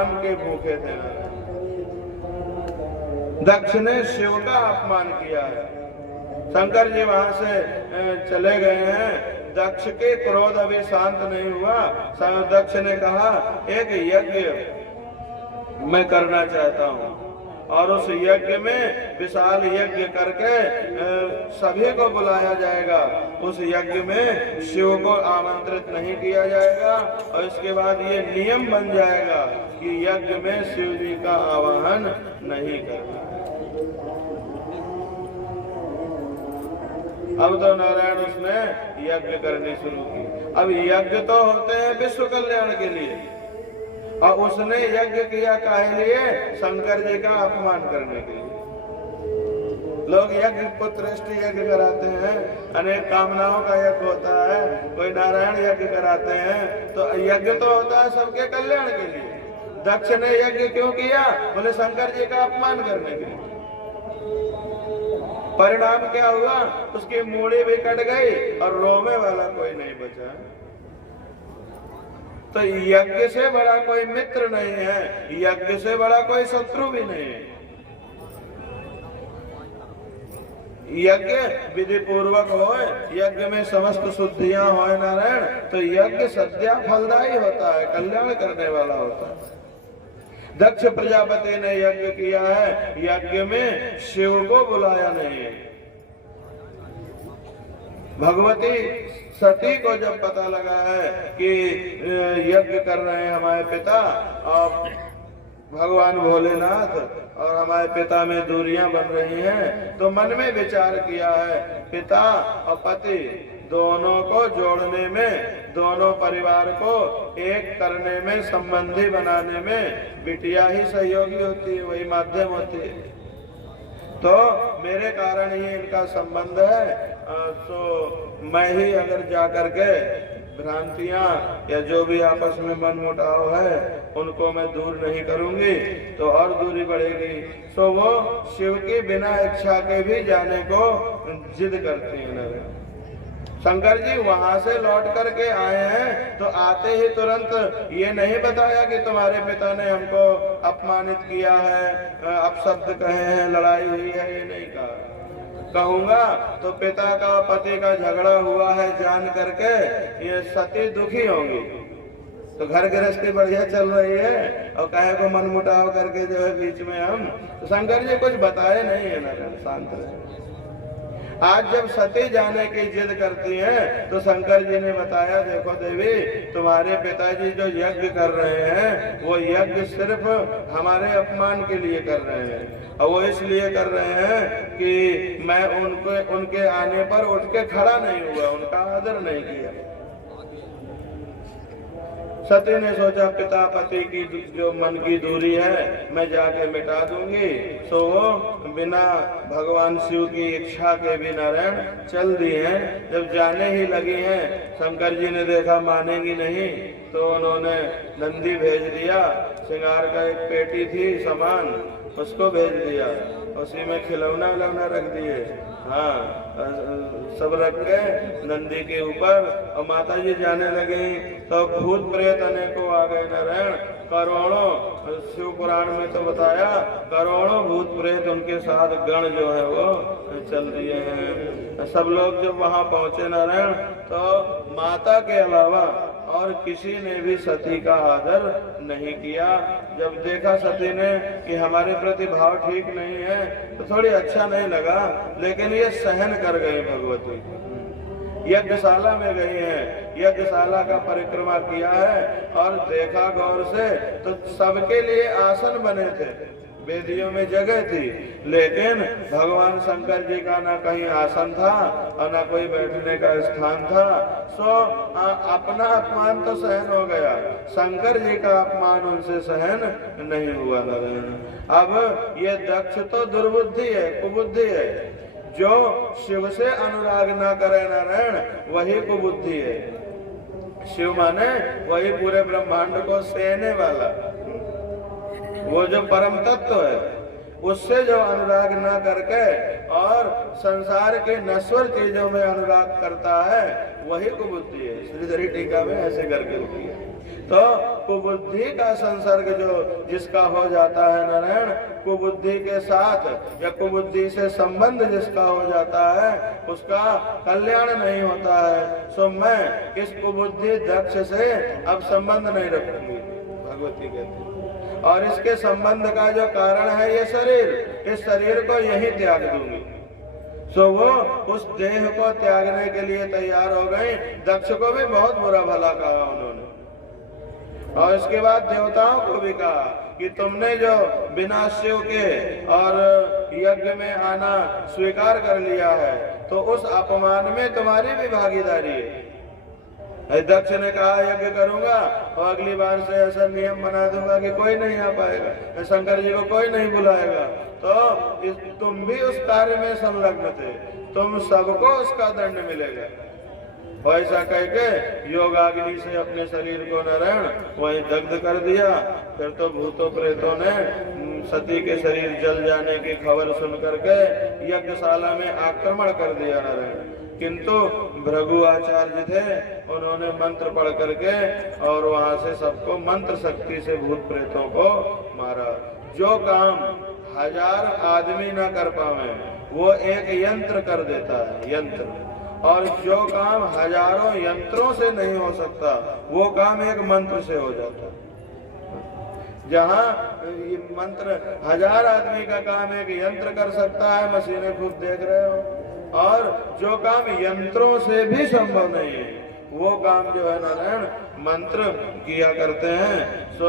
अपमान के भूखे थे। दक्ष ने शिव का अपमान किया है। शंकर जी वहां से चले गए हैं। दक्ष के क्रोध अभी शांत नहीं हुआ। दक्ष ने कहा एक यज्ञ मैं करना चाहता हूँ और उस यज्ञ में विशाल यज्ञ करके सभी को बुलाया जाएगा। उस यज्ञ में शिव को आमंत्रित नहीं किया जाएगा और इसके बाद ये नियम बन जाएगा कि यज्ञ में शिव जी का आवाहन नहीं करना। अब तो नारायण उसने यज्ञ करनी शुरू की। अब यज्ञ तो होते हैं विश्व कल्याण के लिए और उसने यज्ञ किया काहे लिए? शंकर जी का अपमान करने के लिए। लोग यज्ञ पुत्रष्टि यज्ञ कराते हैं, अनेक कामनाओं का यज्ञ होता है, कोई नारायण यज्ञ कराते हैं, तो यज्ञ तो होता है सबके कल्याण के लिए। दक्ष ने यज्ञ क्यों किया? बोले शंकर जी का अपमान करने के लिए। परिणाम क्या हुआ? उसकी मूड़ी भी कट गई और रोने वाला कोई नहीं बचा। तो यज्ञ से बड़ा कोई मित्र नहीं है, यज्ञ से बड़ा कोई शत्रु भी नहीं है। यज्ञ विधि पूर्वक हो, यज्ञ में समस्त शुद्धियां हो नारायण, तो यज्ञ सद्या फलदायी होता है, कल्याण करने वाला होता है। दक्ष प्रजापति ने यज्ञ किया है, यज्ञ में शिव को बुलाया नहीं है। भगवती सती को जब पता लगा है कि यज्ञ कर रहे हैं हमारे पिता और भगवान भोलेनाथ और हमारे पिता में दूरियां बन रही हैं, तो मन में विचार किया है पिता और पति दोनों को जोड़ने में, दोनों परिवार को एक करने में, संबंधी बनाने में बिटिया ही सहयोगी होती है, वही माध्यम होती है। तो मेरे कारण ही इनका संबंध है, तो मैं ही अगर जा करके भ्रांतियां या जो भी आपस में मन मुटाव है उनको मैं दूर नहीं करूंगी तो और दूरी बढ़ेगी। तो वो शिव की बिना इच्छा के भी जाने को जिद करती हैं। शंकर जी वहां से लौट करके आए हैं तो आते ही तुरंत ये नहीं बताया कि तुम्हारे पिता ने हमको अपमानित किया है, अपशब्द कहे हैं, लड़ाई हुई है, ये नहीं कहा। कहूंगा तो पिता का पति का झगड़ा हुआ है जान करके ये सती दुखी होंगी। तो घर गृहस्थी बढ़िया चल रही है और कहे को मन मुटाव करके जो है बीच में हम, तो शंकर जी कुछ बताए नहीं है ना, शांत रहे। आज जब सती जाने की जिद करती हैं तो शंकर जी ने बताया देखो देवी, तुम्हारे पिताजी जो यज्ञ कर रहे हैं वो यज्ञ सिर्फ हमारे अपमान के लिए कर रहे हैं और वो इसलिए कर रहे हैं कि मैं उनके आने पर उठ के खड़ा नहीं हुआ, उनका आदर नहीं किया। सती ने सोचा पिता पति की जो मन की दूरी है मैं जाके मिटा दूंगी। तो वो बिना भगवान शिव की इच्छा के भी नारायण चल दी हैं। जब जाने ही लगी हैं, शंकर जी ने देखा मानेगी नहीं तो उन्होंने नंदी भेज दिया। श्रृंगार का एक पेटी थी सामान, उसको भेज दिया, उसी में खिलौना विलौना रख दिए, हाँ सब रख के नंदी के ऊपर। और माता जी जाने लगी तो भूत प्रेत अनेकों आ गए नारायण, करोड़ों। शिव पुराण में तो बताया करोड़ों भूत प्रेत उनके साथ गण जो है वो चल दिए हैं। सब लोग जब वहां पहुंचे नारायण तो माता के अलावा और किसी ने भी सती का आदर नहीं किया। जब देखा सती ने कि हमारे प्रति भाव ठीक नहीं है तो थोड़ी अच्छा नहीं लगा, लेकिन ये सहन कर गई। भगवती यज्ञशाला में गई हैं, यज्ञशाला का परिक्रमा किया है और देखा गौर से तो सबके लिए आसन बने थे, वेदियों में जगह थी, लेकिन भगवान शंकर जी का ना कहीं आसन था और ना कोई बैठने का स्थान था। सो अपना अपमान तो सहन हो गया, शंकर जी का अपमान उनसे सहन नहीं हुआ। अब ये दक्ष तो दुर्बुद्धि है, कुबुद्धि है। जो शिव से अनुराग ना करे नारायण वही कुबुद्धि है। शिव माने वही पूरे ब्रह्मांड को सहने वाला, वो जो परम तत्व है। उससे जो अनुराग न करके और संसार के नश्वर चीजों में अनुराग करता है वही कुबुद्धि है। श्रीधरी टीका में ऐसे करके लिखी है। तो कुबुद्धि का संसर्ग जो जिसका हो जाता है नारायण, कुबुद्धि के साथ या कुबुद्धि से संबंध जिसका हो जाता है उसका कल्याण नहीं होता है। सो मैं इस कुबुद्धि दक्ष से अब संबंध नहीं रखूंगी, भगवती कहती है। और इसके संबंध का जो कारण है ये शरीर, इस शरीर को यही त्याग दूंगी। सो वो उस देह को त्यागने के लिए तैयार हो गए। दक्ष को भी बहुत बुरा भला कहा उन्होंने। और इसके बाद देवताओं को भी कहा कि तुमने जो बिना शिव के और यज्ञ में आना स्वीकार कर लिया है तो उस अपमान में तुम्हारी भी भागीदारी है। दक्ष ने कहा यज्ञ करूंगा और अगली बार से ऐसा नियम बना दूंगा कि कोई नहीं आ पाएगा, शंकर जी को कोई नहीं बुलाएगा। तो तुम भी उस कार्य में संलग्न थे, तुम सबको उसका दंड मिलेगा। ऐसा कह के योगाग्नि से अपने शरीर को नारायण वहीं दग्ध कर दिया। फिर तो भूतों प्रेतों ने सती के शरीर जल जाने की खबर सुन करके यज्ञशाला में आक्रमण कर दिया नारायण। किंतु भृगु आचार्य थे, उन्होंने मंत्र पढ़ करके और वहां से सबको मंत्र शक्ति से भूत प्रेतों को मारा। जो काम 1000 आदमी न कर पावे वो एक यंत्र कर देता है, यंत्र। और जो काम हजारों यंत्रों से नहीं हो सकता वो काम एक मंत्र से हो जाता है। जहाँ ये मंत्र 1000 आदमी का काम एक यंत्र कर सकता है, मशीनें खुद देख रहे हो। और जो काम यंत्रों से भी संभव नहीं है वो काम जो है नारायण मंत्र किया करते हैं। सो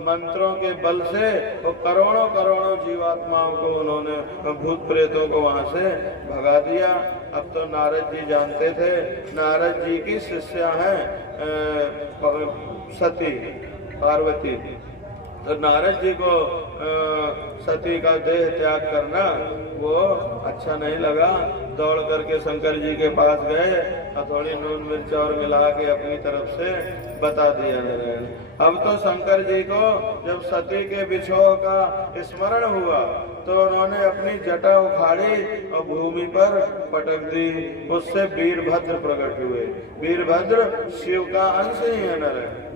मंत्रों के बल से वो करोड़ों करोड़ों जीवात्माओं को उन्होंने, भूत प्रेतों को वहां से भगा दिया। अब तो नारद जी जानते थे, नारद जी की शिष्या हैं सती पार्वती। तो नारद जी को सती का देह त्याग करना वो अच्छा नहीं लगा। दौड़ करके शंकर जी के पास गए और थोड़ी नून मिर्च और मिला के अपनी तरफ से बता दिया नारायण। अब तो शंकर जी को जब सती के विछोह का स्मरण हुआ तो उन्होंने अपनी जटा उखाड़ी और भूमि पर पटक दी। उससे वीरभद्र प्रकट हुए। वीरभद्र शिव का अंश ही है नारायण।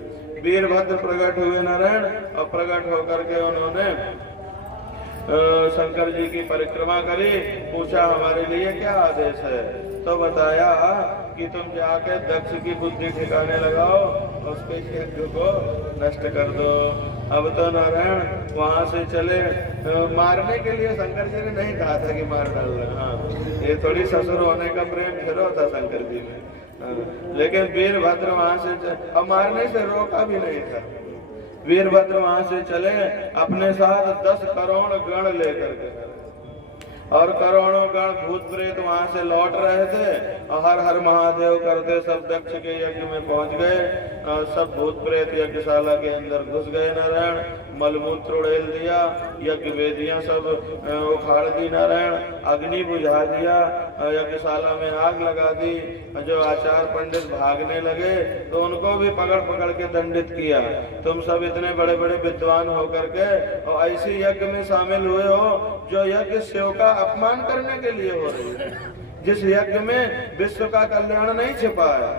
वीरभद्र प्रकट हुए नारायण और प्रकट होकर के उन्होंने शंकर जी की परिक्रमा करी। पूछा हमारे लिए क्या आदेश है? तो बताया कि तुम जाके दक्ष की बुद्धि ठिकाने लगाओ, उसके यज्ञ को नष्ट कर दो। अब तो नारायण वहां से चले। मारने के लिए शंकर जी ने नहीं कहा था कि मार डालना। हाँ, ये थोड़ी ससुर होने का प्रेम फिरो था शंकर जी ने। लेकिन वीरभद्र वहां से अब मारने से रोका भी नहीं था। वीरभद्र वहां से चले अपने साथ 10 करोड़ गण लेकर के, और करोड़ों गण भूत प्रेत वहां से लौट रहे थे और हर हर महादेव करते सब दक्ष के यज्ञ में पहुंच गए। और सब भूत प्रेत यज्ञशाला के अंदर घुस गए नारायण। मलमूत्र उड़ेल दिया, यज्ञ वेदियां सब उखाड़ दी नारायण। अग्नि बुझा दिया, यज्ञशाला में आग लगा दी। जो आचार पंडित भागने लगे तो उनको भी पकड़ पकड़ के दंडित किया। तुम सब इतने बड़े बड़े विद्वान होकर के और ऐसे यज्ञ में शामिल हुए हो जो यज्ञ शिव का अपमान करने के लिए हो रही है। जिस यज्ञ में विश्व का कल्याण नहीं छिपा है,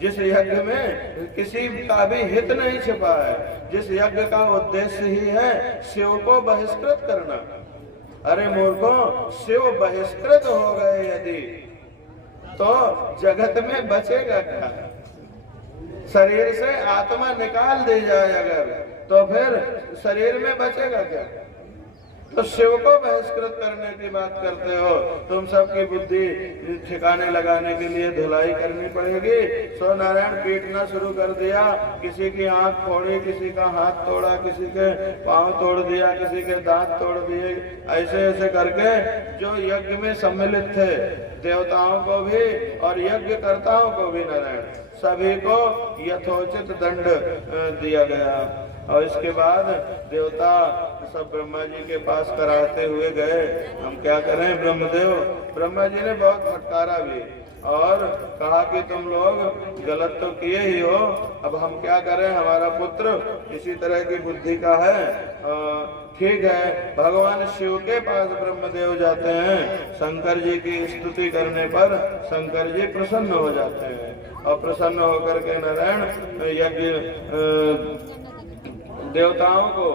जिस यज्ञ में किसी का भी हित नहीं छिपा है, जिस यज्ञ का उद्देश्य ही है शिव को बहिष्कृत करना। अरे मूर्खों, शिव बहिष्कृत हो गए यदि तो जगत में बचेगा क्या? शरीर से आत्मा निकाल दी जाए अगर तो फिर शरीर में बचेगा क्या? तो शिव को बहिष्कृत करने की बात करते हो। तुम सबकी बुद्धि ठिकाने लगाने के लिए धुलाई करनी पड़ेगी। सो नारायण पीटना शुरू कर दिया। किसी की आंख फोड़ी, किसी का हाथ तोड़ा, किसी के पांव तोड़ दिया, किसी के दांत तोड़ दिए। ऐसे ऐसे करके जो यज्ञ में सम्मिलित थे देवताओं को भी और यज्ञकर्ताओं को भी नारायण सभी को यथोचित दंड दिया गया। और इसके बाद देवता सब ब्रह्मा जी के पास कराते हुए गए। हम क्या करें ब्रह्मदेव? ब्रह्मा जी ने बहुत फटकारा भी और कहा कि तुम लोग गलत तो किए ही हो, अब हम क्या करें? हमारा पुत्र इसी तरह की बुद्धि का है, ठीक है, भगवान शिव के पास ब्रह्मदेव जाते हैं, शंकर जी की स्तुति करने पर शंकर जी प्रसन्न हो जाते हैं और प्रसन्न होकर के नारायण यज्ञ देवताओं को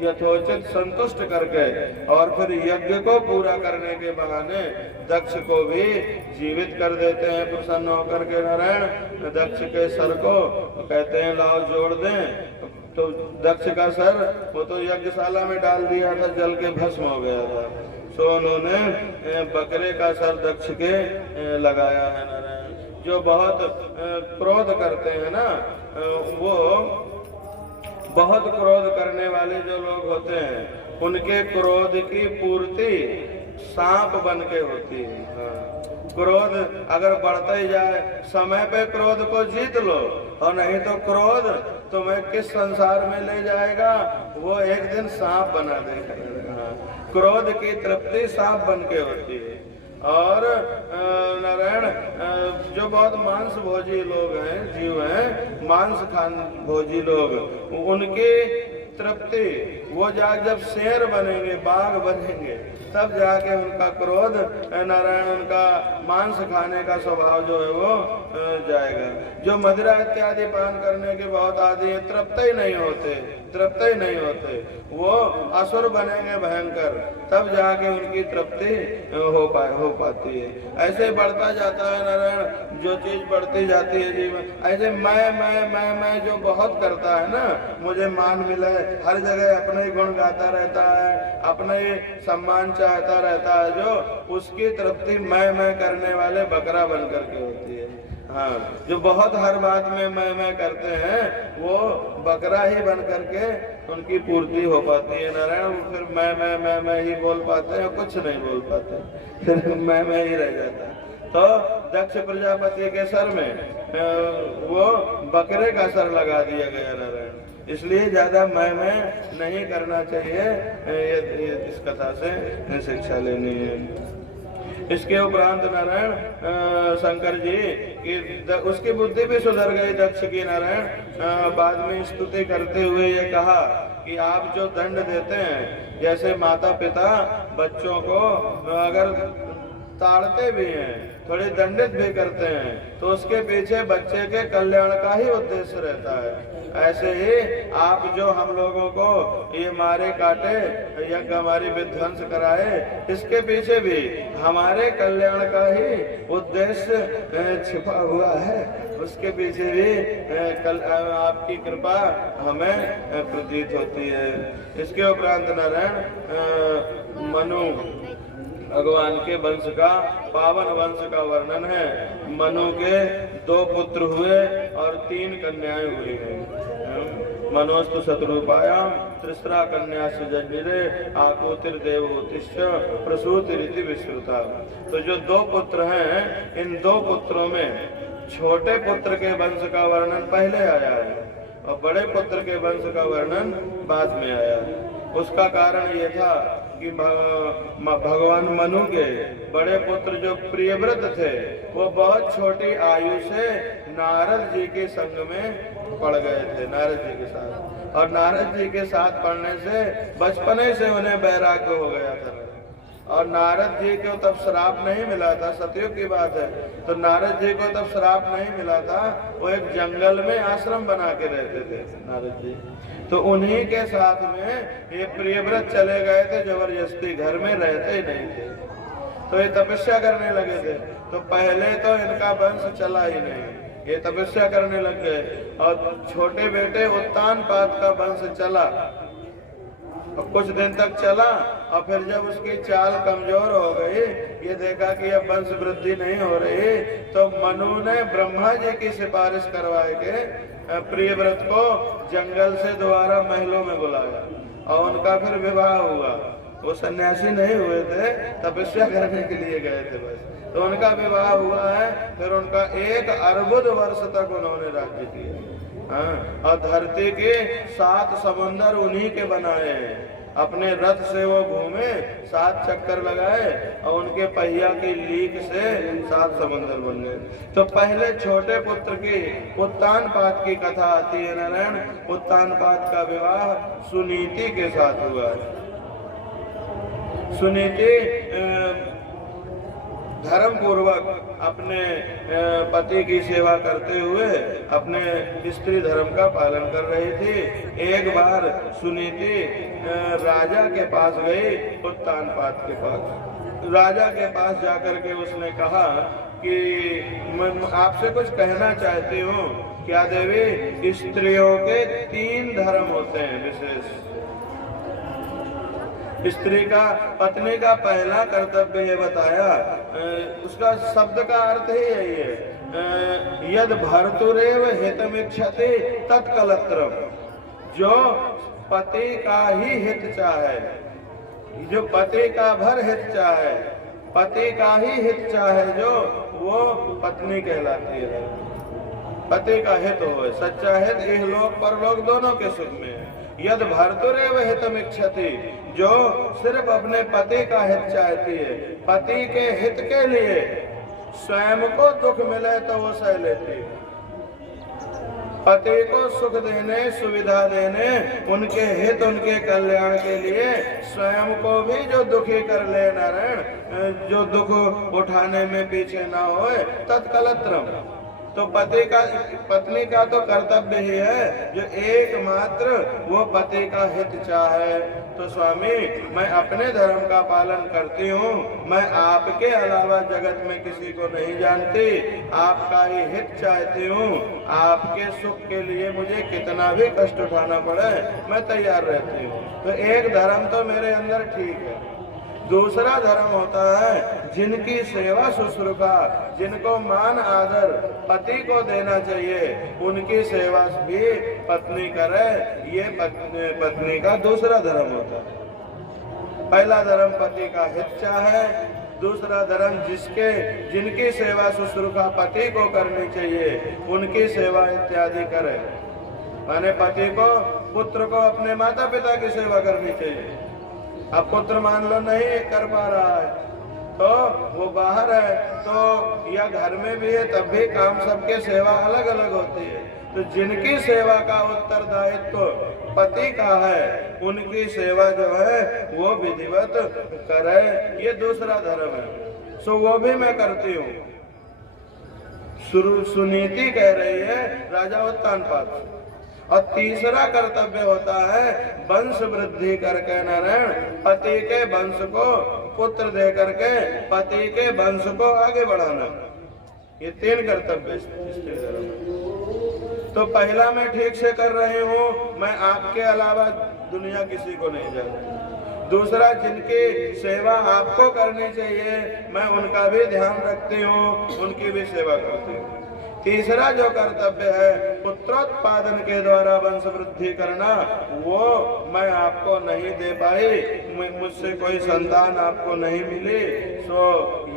यथोचित संतुष्ट करके और फिर यज्ञ को पूरा करने के बहाने दक्ष को भी जीवित कर देते हैं। प्रसन्न होकर के नारायण दक्ष के सर को कहते हैं लाओ जोड़ दें, तो दक्ष का सर वो तो यज्ञशाला में डाल दिया था, जल के भस्म हो गया था, तो उन्होंने बकरे का सर दक्ष के लगाया है नारायण। जो बहुत क्रोध करते हैं ना, वो बहुत क्रोध करने वाले जो लोग होते हैं उनके क्रोध की पूर्ति सांप बन के होती है। क्रोध अगर बढ़ता ही जाए, समय पे क्रोध को जीत लो और नहीं तो क्रोध तुम्हें किस संसार में ले जाएगा, वो एक दिन सांप बना देगा। क्रोध की तृप्ति सांप बन के होती है। और नारायण जो बहुत मांस भोजी लोग हैं, जीव हैं, मांस खान भोजी लोग, उनकी तृप्ति वो जब शेर बनेंगे, बाघ बनेंगे, तब जाके उनका क्रोध नारायण, उनका मांस खाने का स्वभाव जो है वो जाएगा। जो मदिरा इत्यादि पान करने के बहुत आदि हैं, तृप्त ही नहीं होते, तृप्त ही नहीं होते, वो असुर बनेंगे भयंकर, तब जाके उनकी तृप्ति हो पाती है। ऐसे बढ़ता जाता है नारायण, जो चीज बढ़ती जाती है जीवन, ऐसे मैं जो बहुत करता है ना, मुझे मान मिले, हर जगह अपने ही गुण गाता रहता है, अपने ही सम्मान चाहता रहता है, जो उसकी तृप्ति मैं करने वाले बकरा बन करके होती है। हाँ, जो बहुत हर बात में मैं करते हैं, वो बकरा ही बन करके उनकी पूर्ति हो पाती है नारायण। फिर मैं ही बोल पाते हैं, कुछ नहीं बोल पाते, फिर मैं ही रह जाता है। तो दक्ष प्रजापति के सर में वो बकरे का सर लगा दिया गया नारायण। इसलिए ज्यादा मैं नहीं करना चाहिए, ये इस कथा से शिक्षा लेनी है। इसके उपरांत नारायण शंकर जी की उसकी बुद्धि भी सुधर गई दक्ष की नारायण। बाद में स्तुति करते हुए ये कहा कि आप जो दंड देते हैं, जैसे माता पिता बच्चों को अगर ताड़ते भी हैं, थोड़ी दंडित भी करते हैं, तो उसके पीछे बच्चे के कल्याण का ही उद्देश्य रहता है। ऐसे ही आप जो हम लोगों को ये मारे काटे, यज्ञ हमारी विध्वंस कराए, इसके पीछे भी हमारे कल्याण का ही उद्देश्य छिपा हुआ है। उसके पीछे भी आपकी कृपा हमें प्रतीत होती है। इसके उपरांत नारायण मनु भगवान के वंश का, पावन वंश का वर्णन है। मनु के 2 पुत्र हुए और 3 कन्याएं हुई हैं। मनोस्तु शत्रुपायाम त्रिस्रा कन्या सुजन्यरे आकोतिर देवोतिश्च प्रसूतिरिति विश्रुता। तो जो 2 पुत्र हैं, इन 2 पुत्रों में छोटे पुत्र के वंश का वर्णन पहले आया है और बड़े पुत्र के वंश का वर्णन बाद में आया है। उसका कारण ये था कि भगवान मनु के बड़े पुत्र जो प्रियव्रत थे, वो बहुत छोटी आयु से नारद जी के संग में पड़ गए थे, नारद जी के साथ। और नारद जी के साथ पढ़ने से बचपने से उन्हें वैराग्य हो गया था। और नारद जी को तब श्राप नहीं मिला था, सतयुग की बात है, तो नारद जी को तब श्राप नहीं मिला था। वो एक जंगल में आश्रम बना के रहते थे नारद जी, तो उन्हीं के साथ में ये प्रियव्रत चले गए थे जबरदस्ती, घर में रहते ही नहीं थे। तो ये तपस्या करने लगे थे। तो पहले तो इनका वंश चला ही नहीं, ये तपस्या करने लग गए। और छोटे बेटे उत्तानपाद का वंश चला, कुछ दिन तक चला, और फिर जब उसकी चाल कमजोर हो गई, ये देखा कि अब वंश वृद्धि नहीं हो रही, तो मनु ने ब्रह्मा जी की सिफारिश करवाए के प्रियव्रत को जंगल से दोबारा महलों में बुलाया और उनका फिर विवाह हुआ। वो सन्यासी नहीं हुए थे, तपस्या करने के लिए गए थे बस। तो उनका विवाह हुआ है, फिर उनका 1 अर्बुद वर्ष तक उन्होंने राज्य किया। और धरती के 7 समुंदर उन्हीं के बनाए हैं। अपने रथ से वो घूमे, 7 चक्कर लगाए और उनके पहिया की लीक से 7 समंदर बन गए। तो पहले छोटे पुत्र की उत्तानपाद की कथा आती है नारायण। उत्तानपाद का विवाह सुनीति के साथ हुआ है। सुनीति धर्म पूर्वक अपने पति की सेवा करते हुए अपने स्त्री धर्म का पालन कर रही थी। एक बार सुनीति राजा के पास गई, उत्तानपाद के पास। राजा के पास जाकर के उसने कहा कि मैं आपसे कुछ कहना चाहती हूँ। क्या देवी? स्त्रियों के 3 धर्म होते हैं विशेष। स्त्री का, पत्नी का पहला कर्तव्य ये बताया, उसका शब्द का अर्थ ही यही है, यद भर्तुरेव हितमिच्छति तत्कलत्रम। जो पति का ही हित चाहे, जो पति का भर हित चाहे, पति का ही हित चाहे जो, वो पत्नी कहलाती है। पति का हित हो, सच्चा हित इहलोक परलोक दोनों के सुख में है। यद भर्तुरेव हितमिच्छति, जो सिर्फ अपने पति का हित चाहती है, पति के हित के लिए स्वयं को दुख मिले तो वो सह लेती है। पति को सुख देने, सुविधा देने, उनके हित, उनके कल्याण के लिए स्वयं को भी जो दुखी कर ले नारायण, जो दुख उठाने में पीछे ना होए, तत्कलत्रम। तो पत्नी का तो कर्तव्य ही है जो एकमात्र वो पति का हित चाहे। तो स्वामी, मैं अपने धर्म का पालन करती हूँ, मैं आपके अलावा जगत में किसी को नहीं जानती, आपका ही हित चाहती हूँ। आपके सुख के लिए मुझे कितना भी कष्ट उठाना पड़े मैं तैयार रहती हूँ। तो एक धर्म तो मेरे अंदर ठीक है। दूसरा धर्म होता है जिनकी सेवा शुश्रूषा, जिनको मान आदर पति को देना चाहिए, उनकी सेवा भी पत्नी करे। ये पत्नी का दूसरा धर्म होता है। पहला धर्म पति का हित चाहे, दूसरा धर्म जिनकी सेवा शुश्रूषा पति को करनी चाहिए, उनकी सेवा इत्यादि करे। माने पति को, पुत्र को अपने माता पिता की सेवा करनी चाहिए। अब पुत्र मान लो नहीं कर पा रहा है, तो वो बाहर है तो या घर में भी है, तब भी काम सबके सेवा अलग अलग होती है। तो जिनकी सेवा का उत्तरदायित्व पति का है, उनकी सेवा जो है वो विधिवत करे, ये दूसरा धर्म है। सो वो भी मैं करती हूँ। सुनीति कह रही है राजा उत्तानपाद। और तीसरा कर्तव्य होता है वंश वृद्धि करके नारायण, पति के वंश को पुत्र दे करके पति के वंश को आगे बढ़ाना। ये 3 कर्तव्य स्त्री धर्म में। तो पहला मैं ठीक से कर रही हूँ, मैं आपके अलावा दुनिया किसी को नहीं जानती। दूसरा, जिनकी सेवा आपको करनी चाहिए मैं उनका भी ध्यान रखती हूँ, उनकी भी सेवा करती हूँ। तीसरा जो कर्तव्य है पुत्रोत्पादन के द्वारा वंश वृद्धि करना, वो मैं आपको नहीं दे पाई, मुझसे कोई संतान आपको नहीं मिली, तो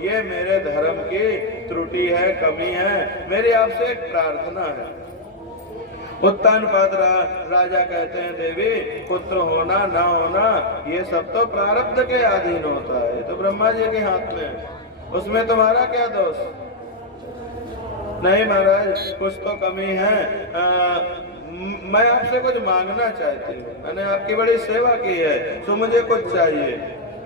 ये मेरे धर्म की त्रुटि है, कमी है। मेरी आपसे एक प्रार्थना है। उत्तानपाद राजा कहते हैं देवी, पुत्र होना ना होना ये सब तो प्रारब्ध के अधीन होता है, तो ब्रह्मा जी के हाथ में है, उसमें तुम्हारा क्या दोष? नहीं महाराज, कुछ तो कमी है, मैं आपसे कुछ मांगना चाहती हूँ, मैंने आपकी बड़ी सेवा की है, तो मुझे कुछ चाहिए।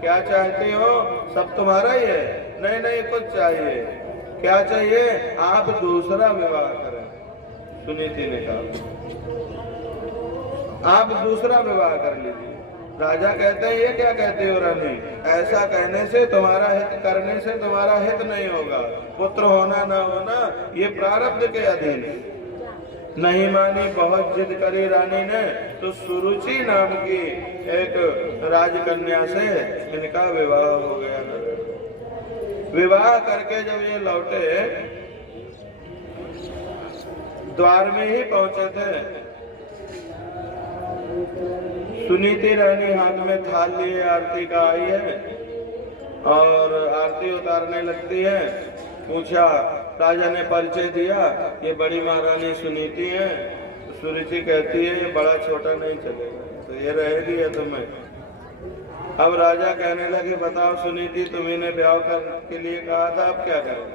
क्या चाहती हो? सब तुम्हारा ही है। नहीं नहीं, कुछ चाहिए। क्या चाहिए? आप दूसरा विवाह करें। सुनीति ने कहा आप दूसरा विवाह कर लीजिए। राजा कहते हैं ये क्या कहते हो रानी, ऐसा कहने से, तुम्हारा हित करने से तुम्हारा हित नहीं होगा। पुत्र होना ना होना ये प्रारब्ध के अधीन। नहीं मानी, बहुत जिद करी रानी ने, तो सुरुचि नाम की एक राजकन्या से इनका विवाह हो गया। विवाह करके जब ये लौटे, द्वार में ही पहुंचे थे, सुनीति रानी हाथ में थाल लिए आरती का आई है और आरती उतारने लगती है। पूछा, राजा ने परिचय दिया, ये बड़ी महारानी सुनीति है। सुरुचि कहती है ये बड़ा छोटा नहीं चलेगा, तो ये रहेगी या तुम्हें? अब राजा कहने लगे, बताओ सुनीति, तुम्ही ने ब्याह करने के लिए कहा था, अब क्या करें?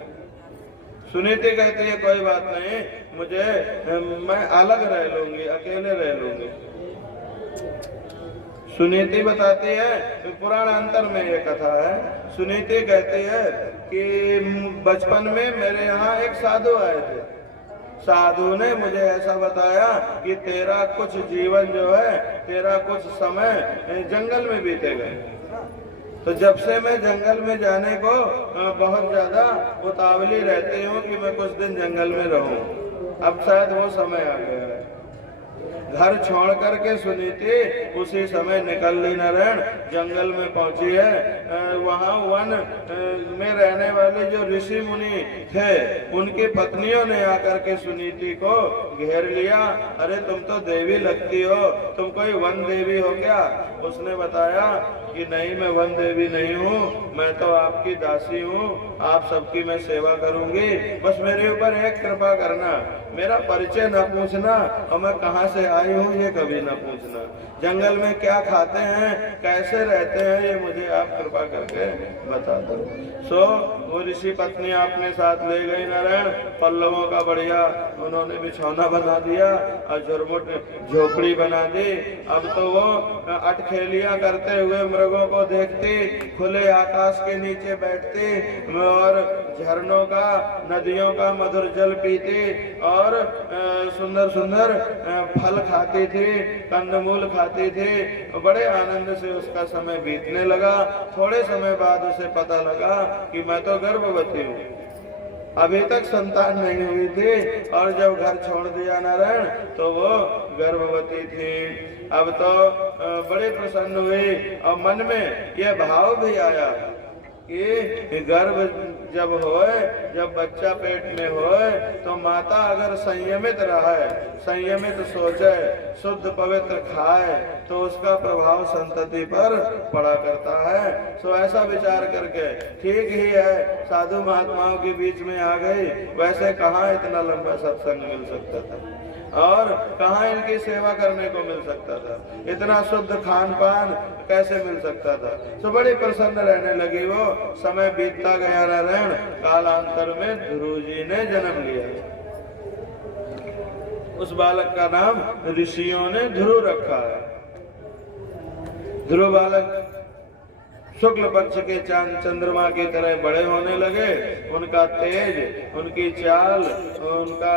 सुनीति कहती है, कोई बात नहीं, मैं अलग रह लूंगी, अकेले रह लूंगी। सुनीति बताती है, पुराण अंतर में ये कथा है, सुनीति कहती है कि बचपन में मेरे यहाँ एक साधु आए थे। साधु ने मुझे ऐसा बताया कि तेरा कुछ जीवन जो है, तेरा कुछ समय जंगल में बीतेगा। तो जब से मैं जंगल में जाने को बहुत ज्यादा उतावली रहती हूँ कि मैं कुछ दिन जंगल में रहूं। अब शायद वो समय आ गया है। घर छोड़ करके सुनीति उसी समय निकल ली नारायण, जंगल में पहुंची है। वहां वन में रहने वाले जो ऋषि मुनि थे, उनकी पत्नियों ने आकर के सुनीति को घेर लिया। अरे तुम तो देवी लगती हो, तुम कोई वन देवी हो क्या? उसने बताया कि नहीं, मैं वन देवी नहीं हूँ, मैं तो आपकी दासी हूँ, आप सबकी मैं सेवा करूंगी, बस मेरे ऊपर एक कृपा करना, मेरा परिचय न पूछना और मैं कहाँ से आई हूँ ये कभी न पूछना, जंगल में क्या खाते हैं, कैसे रहते हैं, ये मुझे आप कृपा करके बता दो। सो वो ऋषि पत्नी अपने साथ ले गई नारायण, पल्लवों का बढ़िया उन्होंने बिछौना बना दिया और झुरमुट झोपड़ी बना दी। अब तो वो अटखेलियां करते हुए मृगों को देखती, खुले आकाश के नीचे बैठती और झरनों का, नदियों का मधुर जल पीती और सुंदर सुंदर फल खाती थी, कंदमूल खाती थी। बड़े आनंद से उसका समय बीतने लगा। थोड़े समय बाद उसे पता लगा कि मैं तो गर्भवती हूँ, अभी तक संतान नहीं हुई थी, और जब घर छोड़ दिया नारायण तो वो गर्भवती थी। अब तो बड़े प्रसन्न हुई और मन में यह भाव भी आया कि गर्भ जब होए, जब बच्चा पेट में होए, तो माता अगर संयमित रहे, संयमित सोचे, शुद्ध पवित्र खाए, तो उसका प्रभाव संतति पर पड़ा करता है। सो ऐसा विचार करके ठीक ही है, साधु महात्माओं के बीच में आ गई, वैसे कहाँ इतना लंबा सत्संग मिल सकता था और कहाँ इनकी सेवा करने को मिल सकता था, इतना शुद्ध खान पान कैसे मिल सकता था। तो बड़ी प्रसन्न रहने लगी वो। समय बीतता गया नारायण, कालांतर में ध्रुव जी ने जन्म लिया। उस बालक का नाम ऋषियों ने ध्रुव रखा है। ध्रुव बालक शुक्ल पक्ष के चांद चंद्रमा की तरह बड़े होने लगे। उनका तेज, उनकी चाल, उनका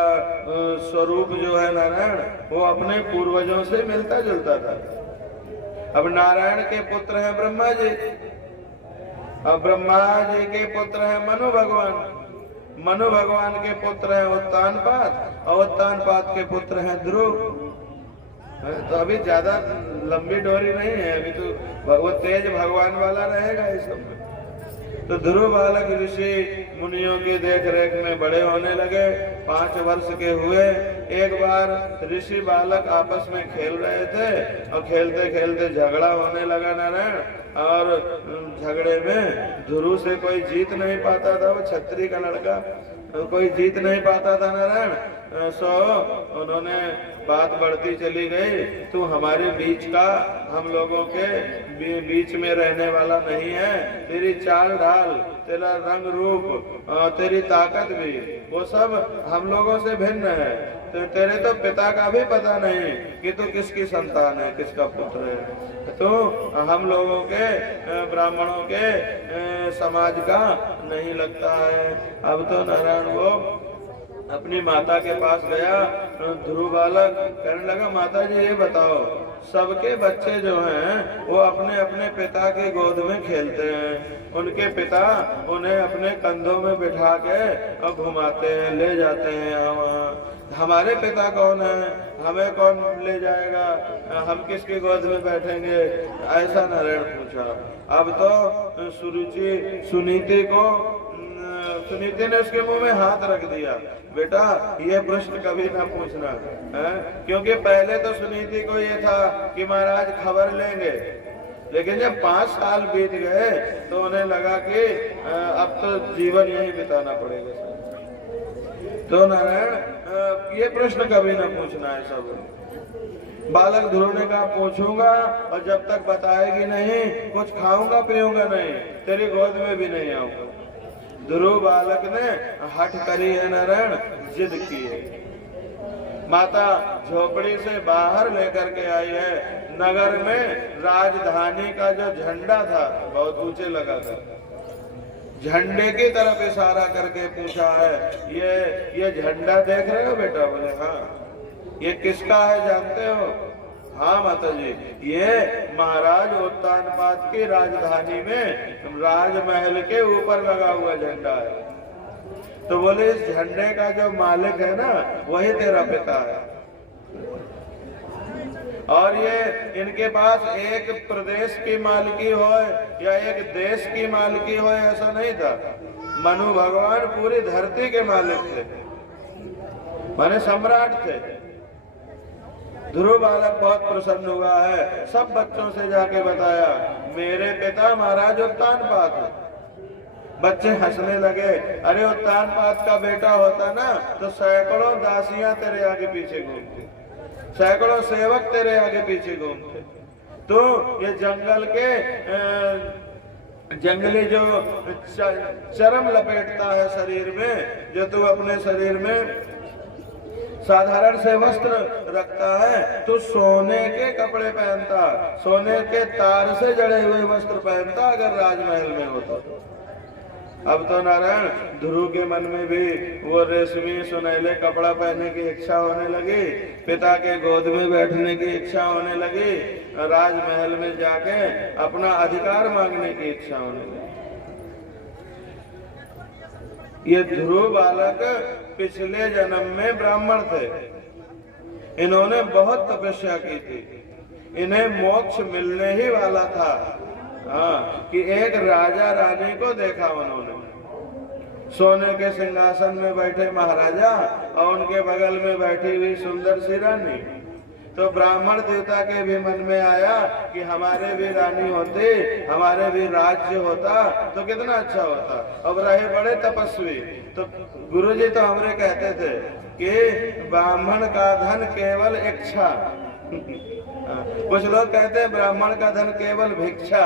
स्वरूप जो है नारायण, वो अपने पूर्वजों से मिलता जुलता था। अब नारायण के पुत्र हैं ब्रह्मा जी, अब ब्रह्मा जी के पुत्र हैं मनु भगवान, मनु भगवान के पुत्र हैं उत्तानपाद और उत्तानपाद के पुत्र हैं ध्रुव। तो अभी ज्यादा लंबी डोरी नहीं है, अभी तो भगवत तेज भगवान वाला रहेगा इस समय। तो ध्रुव बालक ऋषि मुनियों की देख रेख में बड़े होने लगे। 5 वर्ष के हुए। एक बार ऋषि बालक आपस में खेल रहे थे और खेलते खेलते झगड़ा होने लगा नारायण, और झगड़े में ध्रुव से कोई जीत नहीं पाता था, वो क्षत्रिय का लड़का, कोई जीत नहीं पाता था नारायण। सो उन्होंने बात बढ़ती चली गई, तू हमारे बीच का, हम लोगों के बीच में रहने वाला नहीं है, तेरी चाल ढाल, तेरा रंग रूप, तेरी ताकत भी, वो सब हम लोगों से भिन्न है। तो तेरे तो पिता का भी पता नहीं कि तू किसकी संतान है, किसका पुत्र है, तो हम लोगों के ब्राह्मणों के समाज का नहीं लगता है। अब तो नारायण वो अपनी माता के पास गया। ध्रुव बालक कहने लगा, माता जी ये बताओ, सबके बच्चे जो हैं वो अपने अपने पिता की गोद में खेलते हैं, उनके पिता उन्हें अपने कंधों में बिठा के और घुमाते हैं, ले जाते हैं यहाँ वहाँ। हमारे पिता कौन है, हमें कौन ले जाएगा, हम किसकी गोद में बैठेंगे, ऐसा नारायण पूछा। अब तो सुनीति ने उसके मुंह में हाथ रख दिया, बेटा ये प्रश्न कभी ना पूछना है, क्योंकि पहले तो सुनीति को ये था कि महाराज खबर लेंगे, लेकिन जब 5 साल बीत गए तो उन्हें लगा कि अब तो जीवन यही बिताना पड़ेगा। तो नारायण ये प्रश्न कभी ना पूछना है सब। बालक ध्रुव ने कहा पूछूंगा और जब तक बताएगी नहीं कुछ खाऊंगा पीऊंगा नहीं, तेरी गोद में भी नहीं आऊंगा। ध्रुव बालक ने हठ करी है नारायण, जिद की है। माता झोपड़ी से बाहर लेकर के आई है। नगर में राजधानी का जो झंडा था बहुत ऊंचे लगा था, झंडे की तरफ इशारा करके पूछा है, ये झंडा देख रहे हो बेटा? बोले हाँ। ये किसका है जानते हो? हाँ माता जी, ये महाराज उत्तानपाद की राजधानी में राजमहल के ऊपर लगा हुआ झंडा है। तो बोले इस झंडे का जो मालिक है ना वही तेरा पिता है। और ये इनके पास एक प्रदेश की मालिकी हो या एक देश की मालिकी हो ऐसा नहीं था। मनु भगवान पूरी धरती के मालिक थे, माने सम्राट थे। ध्रुव बालक बहुत प्रसन्न हुआ है, सब बच्चों से जाके बताया मेरे पिता महाराज उत्तानपाद है। बच्चे हंसने लगे, अरे उत्तानपाद का बेटा होता ना तो सैकड़ों दासियां तेरे आगे पीछे घूमती, सैकड़ों सेवक तेरे आगे पीछे घूमते। तो ये जंगल के जंगली जो चरम लपेटता है शरीर में, जो तू अपने शरीर में साधारण से वस्त्र रखता है, तो सोने के कपड़े पहनता, सोने के तार से जड़े हुए वस्त्र पहनता अगर राजमहल में होता। अब तो नारायण ध्रुव के मन में भी वो रेशमी सुनहले कपड़ा पहनने की इच्छा होने लगी, पिता के गोद में बैठने की इच्छा होने लगी, राजमहल में जाके अपना अधिकार मांगने की इच्छा होने लगी। ये ध्रुव बालक पिछले जन्म में ब्राह्मण थे, इन्होंने बहुत तपस्या की थी, इन्हें मोक्ष मिलने ही वाला था। हाँ, कि एक राजा रानी को देखा उन्होंने, सोने के सिंहासन में बैठे महाराजा और उनके बगल में बैठी हुई सुंदर सी रानी। तो ब्राह्मण देवता के भी मन में आया कि हमारे भी रानी होती, हमारे भी राज्य होता तो कितना अच्छा होता। अब रहे बड़े तपस्वी, तो गुरुजी तो हमरे कहते थे कि ब्राह्मण का धन केवल इच्छा कुछ लोग कहते हैं ब्राह्मण का धन केवल भिक्षा।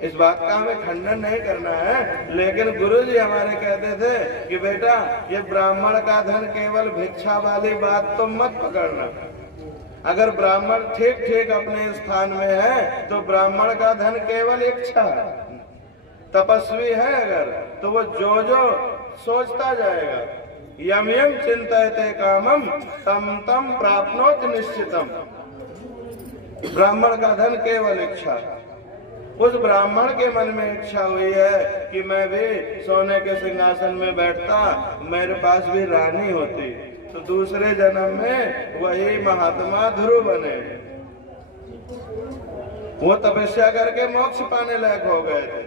इस बात का हमें खंडन नहीं करना है, लेकिन गुरुजी हमारे कहते थे कि बेटा ये ब्राह्मण का धन केवल भिक्षा वाली बात तो मत पकड़ना। अगर ब्राह्मण ठीक ठीक अपने स्थान में है तो ब्राह्मण का धन केवल इच्छा है। तपस्वी है अगर तो वो जो जो सोचता जाएगा, यम यम चिंतयते कामम तम तम प्राप्नोति निश्चितम। ब्राह्मण का धन केवल इच्छा। उस ब्राह्मण के मन में इच्छा हुई है कि मैं भी सोने के सिंहासन में बैठता, मेरे पास भी रानी होती, तो दूसरे जन्म में वही महात्मा ध्रुव बने। वो तपस्या करके मोक्ष पाने लायक हो गए थे,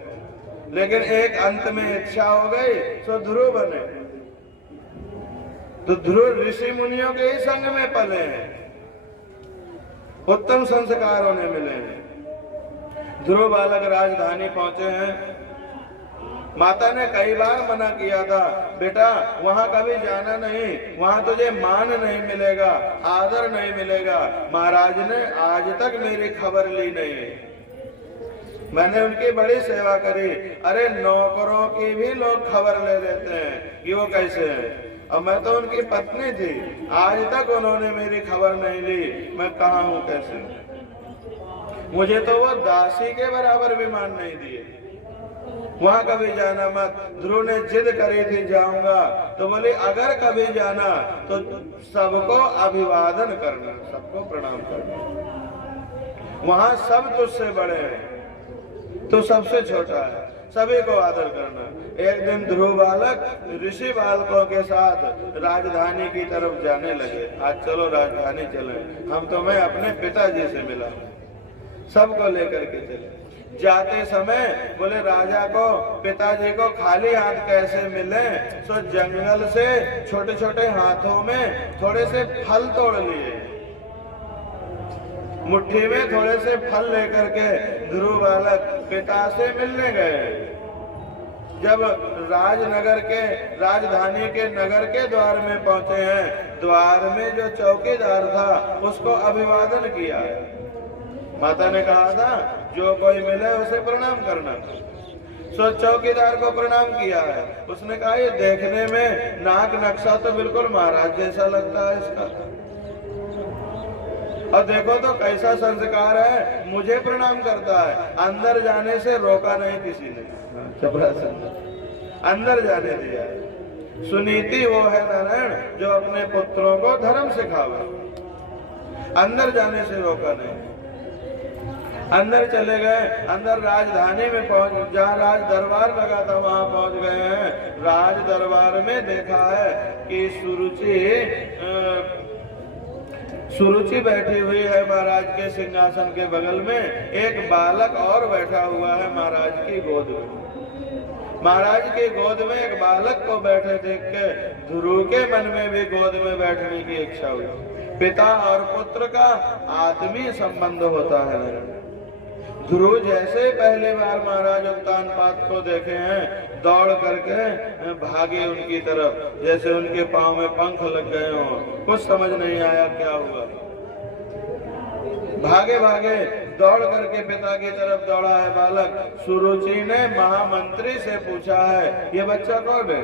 लेकिन एक अंत में इच्छा हो गई तो ध्रुव बने। तो ध्रुव ऋषि मुनियों के ही संग में पले हैं, उत्तम संस्कारों ने मिले हैं। ध्रुव बालक राजधानी पहुंचे हैं। माता ने कई बार मना किया था, बेटा वहां कभी जाना नहीं, वहां तुझे मान नहीं मिलेगा, आदर नहीं मिलेगा। महाराज ने आज तक मेरी खबर ली नहीं, मैंने उनकी बड़ी सेवा करी। अरे नौकरों की भी लोग खबर ले लेते हैं कि वो कैसे हैं, और मैं तो उनकी पत्नी थी, आज तक उन्होंने मेरी खबर नहीं ली, मैं कहाँ हूँ कैसे हूँ। मुझे तो वो दासी के बराबर भी मान नहीं दिए। वहां कभी जाना मत। ध्रुव ने जिद करी थी जाऊंगा, तो बोले अगर कभी जाना तो सबको अभिवादन करना, सबको प्रणाम करना। वहां सब तुझसे बड़े हैं, तो सबसे छोटा है, सभी को आदर करना। एक दिन ध्रुव बालक ऋषि बालकों के साथ राजधानी की तरफ जाने लगे। आज चलो राजधानी चले, हम तुम्हें अपने पिताजी से मिला। सबको लेकर के चले। जाते समय बोले राजा को पिताजी को खाली हाथ कैसे मिले, तो जंगल से छोटे छोटे हाथों में थोड़े से फल तोड़ लिए, मुट्ठी में थोड़े से फल लेकर के ध्रुव बालक पिता से मिलने गए। जब राजनगर के राजधानी के नगर के द्वार में पहुंचे हैं। द्वार में जो चौकीदार था उसको अभिवादन किया। माता ने कहा था जो कोई मिले उसे प्रणाम करना। सो चौकीदार को प्रणाम किया है। उसने कहा ये देखने में नाक नक्शा तो बिल्कुल महाराज जैसा लगता है इसका, और देखो तो कैसा संस्कार है, मुझे प्रणाम करता है। अंदर जाने से रोका नहीं किसी ने, अंदर जाने दिया। सुनीति वो है नारायण जो अपने पुत्रों को धर्म सिखावे, अंदर जाने से रोका नहीं। अंदर चले गए, अंदर राजधानी में पहुंच, जहाँ राज दरबार लगा था वहां पहुंच गए हैं। राज दरबार में देखा है कि सुरुचि बैठी हुई है महाराज के सिंहासन के बगल में। एक बालक और बैठा हुआ है महाराज की गोद में। महाराज की गोद में एक बालक को बैठे देख के ध्रुव के मन में भी गोद में बैठने की इच्छा हुई। पिता और पुत्र का आत्मीय संबंध होता है। ध्रुव जैसे पहली बार महाराज उत्तानपाद को देखे हैं, दौड़ करके भागे उनकी तरफ, जैसे उनके पांव में पंख लग गए हों। कुछ समझ नहीं आया क्या हुआ। भागे भागे दौड़ करके पिता की तरफ दौड़ा है बालक। सुरुचि ने महामंत्री से पूछा है ये बच्चा कौन है?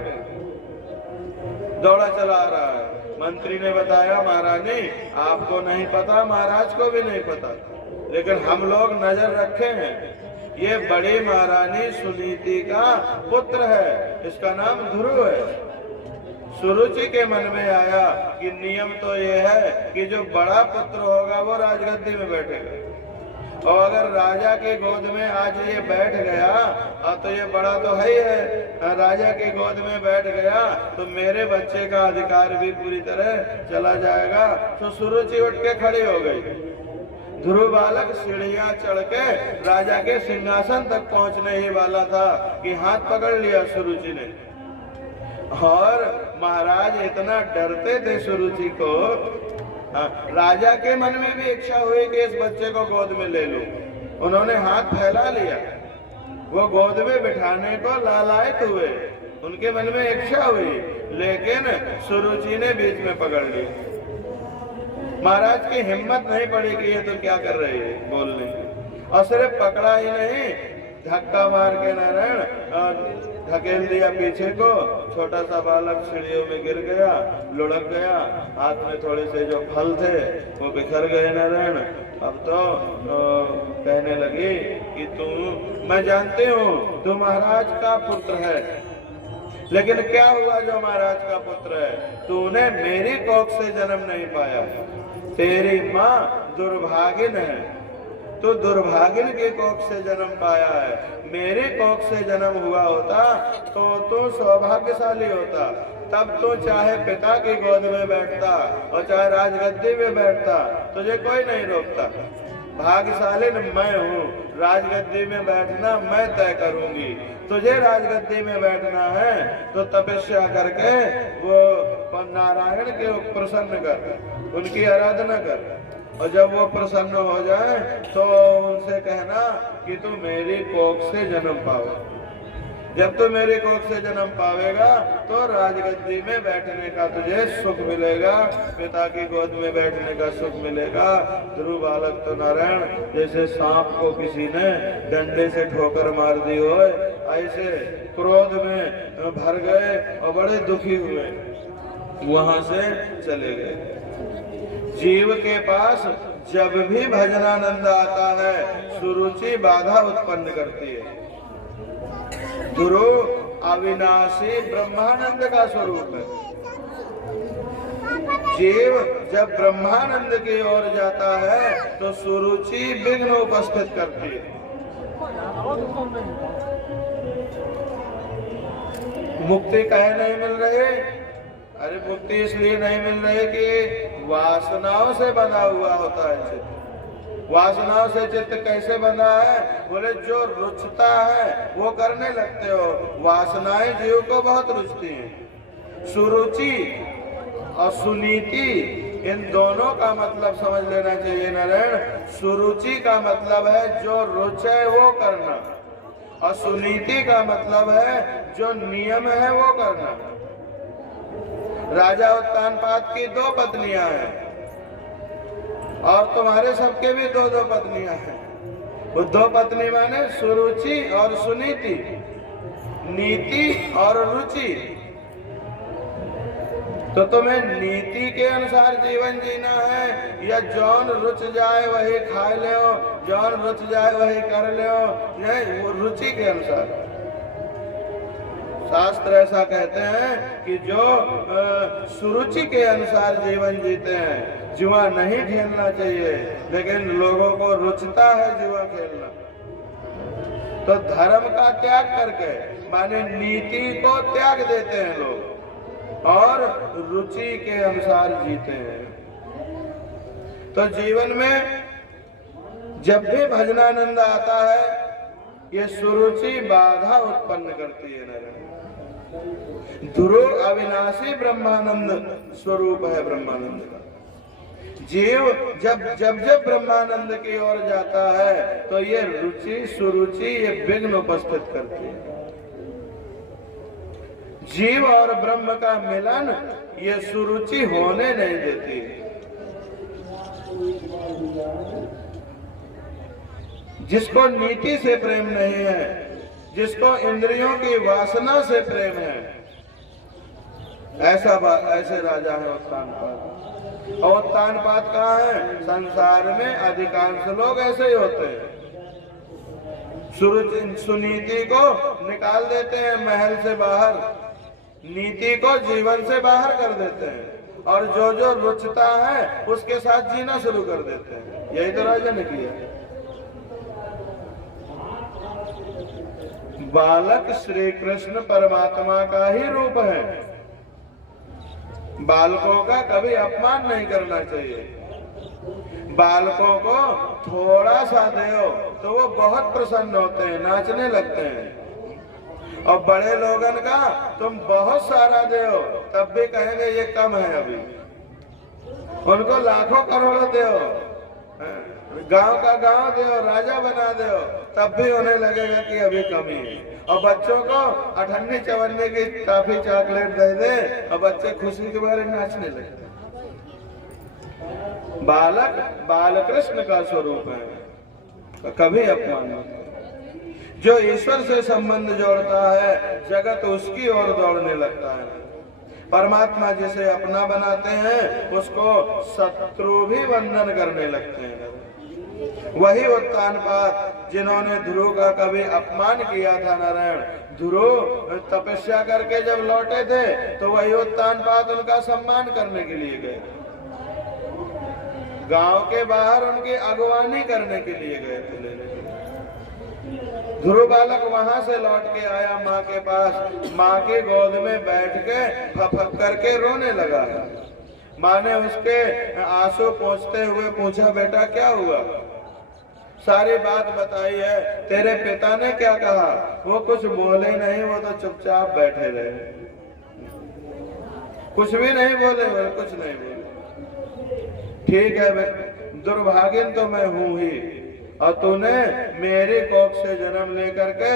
दौड़ा चला आ रहा है। मंत्री ने बताया महारानी आपको नहीं पता, महाराज को भी नहीं पता, लेकिन हम लोग नजर रखे हैं। ये बड़ी महारानी सुनीति का पुत्र है, इसका नाम ध्रुव है। सुरुचि के मन में आया कि नियम तो ये है कि जो बड़ा पुत्र होगा वो राजगद्दी में बैठेगा, और अगर राजा की गोद में आज ये बैठ गया तो ये बड़ा तो है ही है, राजा की गोद में बैठ गया तो मेरे बच्चे का अधिकार भी पूरी तरह चला जाएगा। तो सुरुचि उठ के खड़ी हो गई। ध्रुव बालक सीढ़ियां चढ़ के राजा के सिंहासन तक पहुंचने ही वाला था कि हाथ पकड़ लिया सुरुचि ने। और महाराज इतना डरते थे सुरुचि को, राजा के मन में भी इच्छा हुई कि इस बच्चे को गोद में ले लूं। उन्होंने हाथ फैला लिया, वो गोद में बिठाने को लालायित हुए, उनके मन में इच्छा हुई, लेकिन सुरुचि ने बीच में पकड़ ली। महाराज की हिम्मत नहीं पड़ी कि ये तो क्या कर रही है बोलने, और सिर्फ पकड़ा ही नहीं, धक्का मार के नारायण धकेल दिया पीछे को। छोटा सा बालक सीढ़ियों में गिर गया, लुढ़क गया, हाथ में थोड़े से जो फल थे वो बिखर गए नारायण। अब तो कहने लगी कि मैं जानती हूँ तू महाराज का पुत्र है, लेकिन क्या हुआ जो महाराज का पुत्र है? तूने मेरी कोख से जन्म नहीं पाया, तेरी माँ दुर्भागिन है, तो दुर्भागिन की कोख से जन्म पाया है। मेरी कोख से जन्म हुआ होता तो तू सौभाग्यशाली होता, तब तो चाहे पिता की गोद में बैठता और चाहे राजगद्दी में बैठता, तुझे कोई नहीं रोकता। भाग्यशाली मैं हूँ, राजगद्दी में बैठना मैं तय करूंगी। तुझे राजगद्दी में बैठना है तो तपस्या करके वो नारायण के प्रसन्न कर, उनकी आराधना कर, और जब वो प्रसन्न हो जाए तो उनसे कहना कि तू मेरी कोख से जन्म पावे। जब तू मेरी कोख से जन्म पावेगा तो राजगद्दी में बैठने का तुझे सुख मिलेगा, पिता की गोद में बैठने का सुख मिलेगा। ध्रुव बालक तो नारायण जैसे सांप को किसी ने डंडे से ठोकर मार दी हो, ऐसे क्रोध में भर गए और बड़े दुखी हुए, वहां से चले गए। जीव के पास जब भी भजनानंद आता है सुरुचि बाधा उत्पन्न करती है। ध्रुव अविनाशी ब्रह्मानंद का स्वरूप है। जीव जब ब्रह्मानंद की ओर जाता है तो सुरुचि विघ्न उपस्थित करती है। मुक्ति कहे नहीं मिल रही? अरे मुक्ति इसलिए नहीं मिल रही कि वासनाओं से बंधा हुआ होता है चित्त। वासनाओं से चित्त कैसे बंधा है? बोले जो रुचता है वो करने लगते हो। वासनाएं जीव को बहुत रुचती हैं। सुरुचि और सुनीति इन दोनों का मतलब समझ लेना चाहिए नारायण। सुरुचि का मतलब है जो रुचे वो करना, और सुनीति का मतलब है जो नियम है वो करना। राजा उत्तानपाद की 2 पत्नियां हैं और तुम्हारे सबके भी 2-2 पत्नियां हैं। वो 2 पत्नी माने सुरुचि और सुनीति, नीति और रुचि। तो तुम्हें नीति के अनुसार जीवन जीना है या जौन रुच जाए वही खा ले, जौन रुच जाए वही कर ले, वो रुचि के अनुसार। शास्त्र ऐसा कहते हैं कि जो सुरुचि के अनुसार जीवन जीते हैं, जुआ नहीं खेलना चाहिए, लेकिन लोगों को रुचता है जुआ खेलना। तो धर्म का त्याग करके माने नीति को त्याग देते हैं लोग और रुचि के अनुसार जीते हैं। तो जीवन में जब भी भजनानंद आता है, ये सुरुचि बाधा उत्पन्न करती है। ध्रुव अविनाशी ब्रह्मानंद स्वरूप है ब्रह्मानंद का। जीव जब ब्रह्मानंद की ओर जाता है तो ये रुचि सुरुचि ये विघ्न उपस्थित करती है। जीव और ब्रह्म का मिलन ये सुरुचि होने नहीं देती। जिसको नीति से प्रेम नहीं है, जिसको इंद्रियों की वासना से प्रेम है, ऐसे राजा है उत्तानपाद। और उत्तानपाद कहाँ है? संसार में अधिकांश लोग ऐसे ही होते हैं। सुनीति को निकाल देते हैं महल से बाहर, नीति को जीवन से बाहर कर देते हैं और जो रुचता है उसके साथ जीना शुरू कर देते हैं। यही तो राजा ने किया। बालक श्री कृष्ण परमात्मा का ही रूप है। बालकों का कभी अपमान नहीं करना चाहिए। बालकों को थोड़ा सा दो तो वो बहुत प्रसन्न होते हैं, नाचने लगते हैं। और बड़े लोगन का तुम बहुत सारा दो तब भी कहेंगे ये कम है। अभी उनको लाखों करोड़ों दो, गांव का गांव दो, राजा बना दो, तब भी उन्हें लगेगा कि अभी कमी है। और बच्चों को अठन्नी चवन्नी की टॉफी चॉकलेट दे दे और बच्चे खुशी के बारे नाचने लगते। बालक बालकृष्ण का स्वरूप है, कभी अपमान नहीं। जो ईश्वर से संबंध जोड़ता है जगत उसकी ओर दौड़ने लगता है। परमात्मा जिसे अपना बनाते हैं उसको शत्रु भी वंदन करने लगते हैं। वही उत्तानपाद जिन्होंने ध्रुव का कभी अपमान किया था नारायण, ध्रुव तपस्या करके जब लौटे थे तो वही उत्तानपाद उनका सम्मान करने के लिए गए। गांव के बाहर उनकी अगवानी करने के लिए गए थे। ध्रुव बालक वहां से लौट के आया माँ के पास, माँ के गोद में बैठ के फफक करके रोने लगा। माँ ने उसके आंसू पोंछते हुए पूछा, बेटा क्या हुआ? सारी बात बताई है। तेरे पिता ने क्या कहा? वो कुछ बोले नहीं, वो तो चुपचाप बैठे रहे, कुछ भी नहीं बोले, वो कुछ नहीं बोले। ठीक है, दुर्भाग्यन तो मैं हूं ही, और तूने मेरे कोख से जन्म लेकर के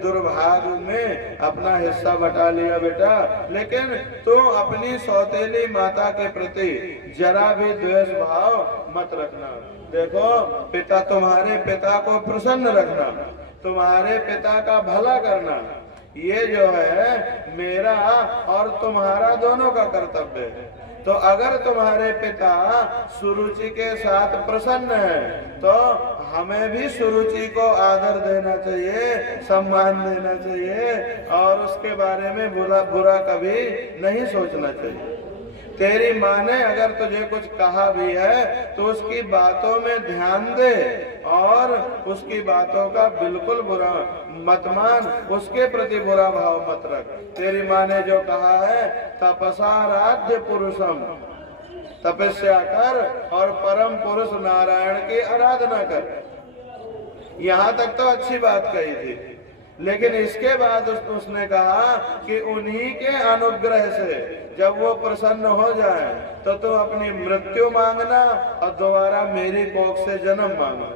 दुर्भाग्य में अपना हिस्सा बटा लिया बेटा। लेकिन तू अपनी सौतेली माता के प्रति जरा भी द्वेष भाव मत रखना। देखो, पिता तुम्हारे पिता को प्रसन्न रखना, तुम्हारे पिता का भला करना, ये जो है मेरा और तुम्हारा दोनों का कर्तव्य है। तो अगर तुम्हारे पिता सुरुचि के साथ प्रसन्न है तो हमें भी सुरुचि को आदर देना चाहिए, सम्मान देना चाहिए और उसके बारे में बुरा कभी नहीं सोचना चाहिए। तेरी माँ ने अगर तुझे कुछ कहा भी है तो उसकी बातों में ध्यान दे और उसकी बातों का बिल्कुल बुरा मत मान, उसके प्रति बुरा भाव मत रख। तेरी माँ ने जो कहा है, तपसाराध्य पुरुषम, तपस्या कर और परम पुरुष नारायण की आराधना कर। यहाँ तक तो अच्छी बात कही थी, लेकिन इसके बाद उसने कहा कि उन्हीं के अनुग्रह से जब वो प्रसन्न हो जाए तो तू अपनी मृत्यु मांगना और दोबारा मेरी कोख से जन्म मांगना।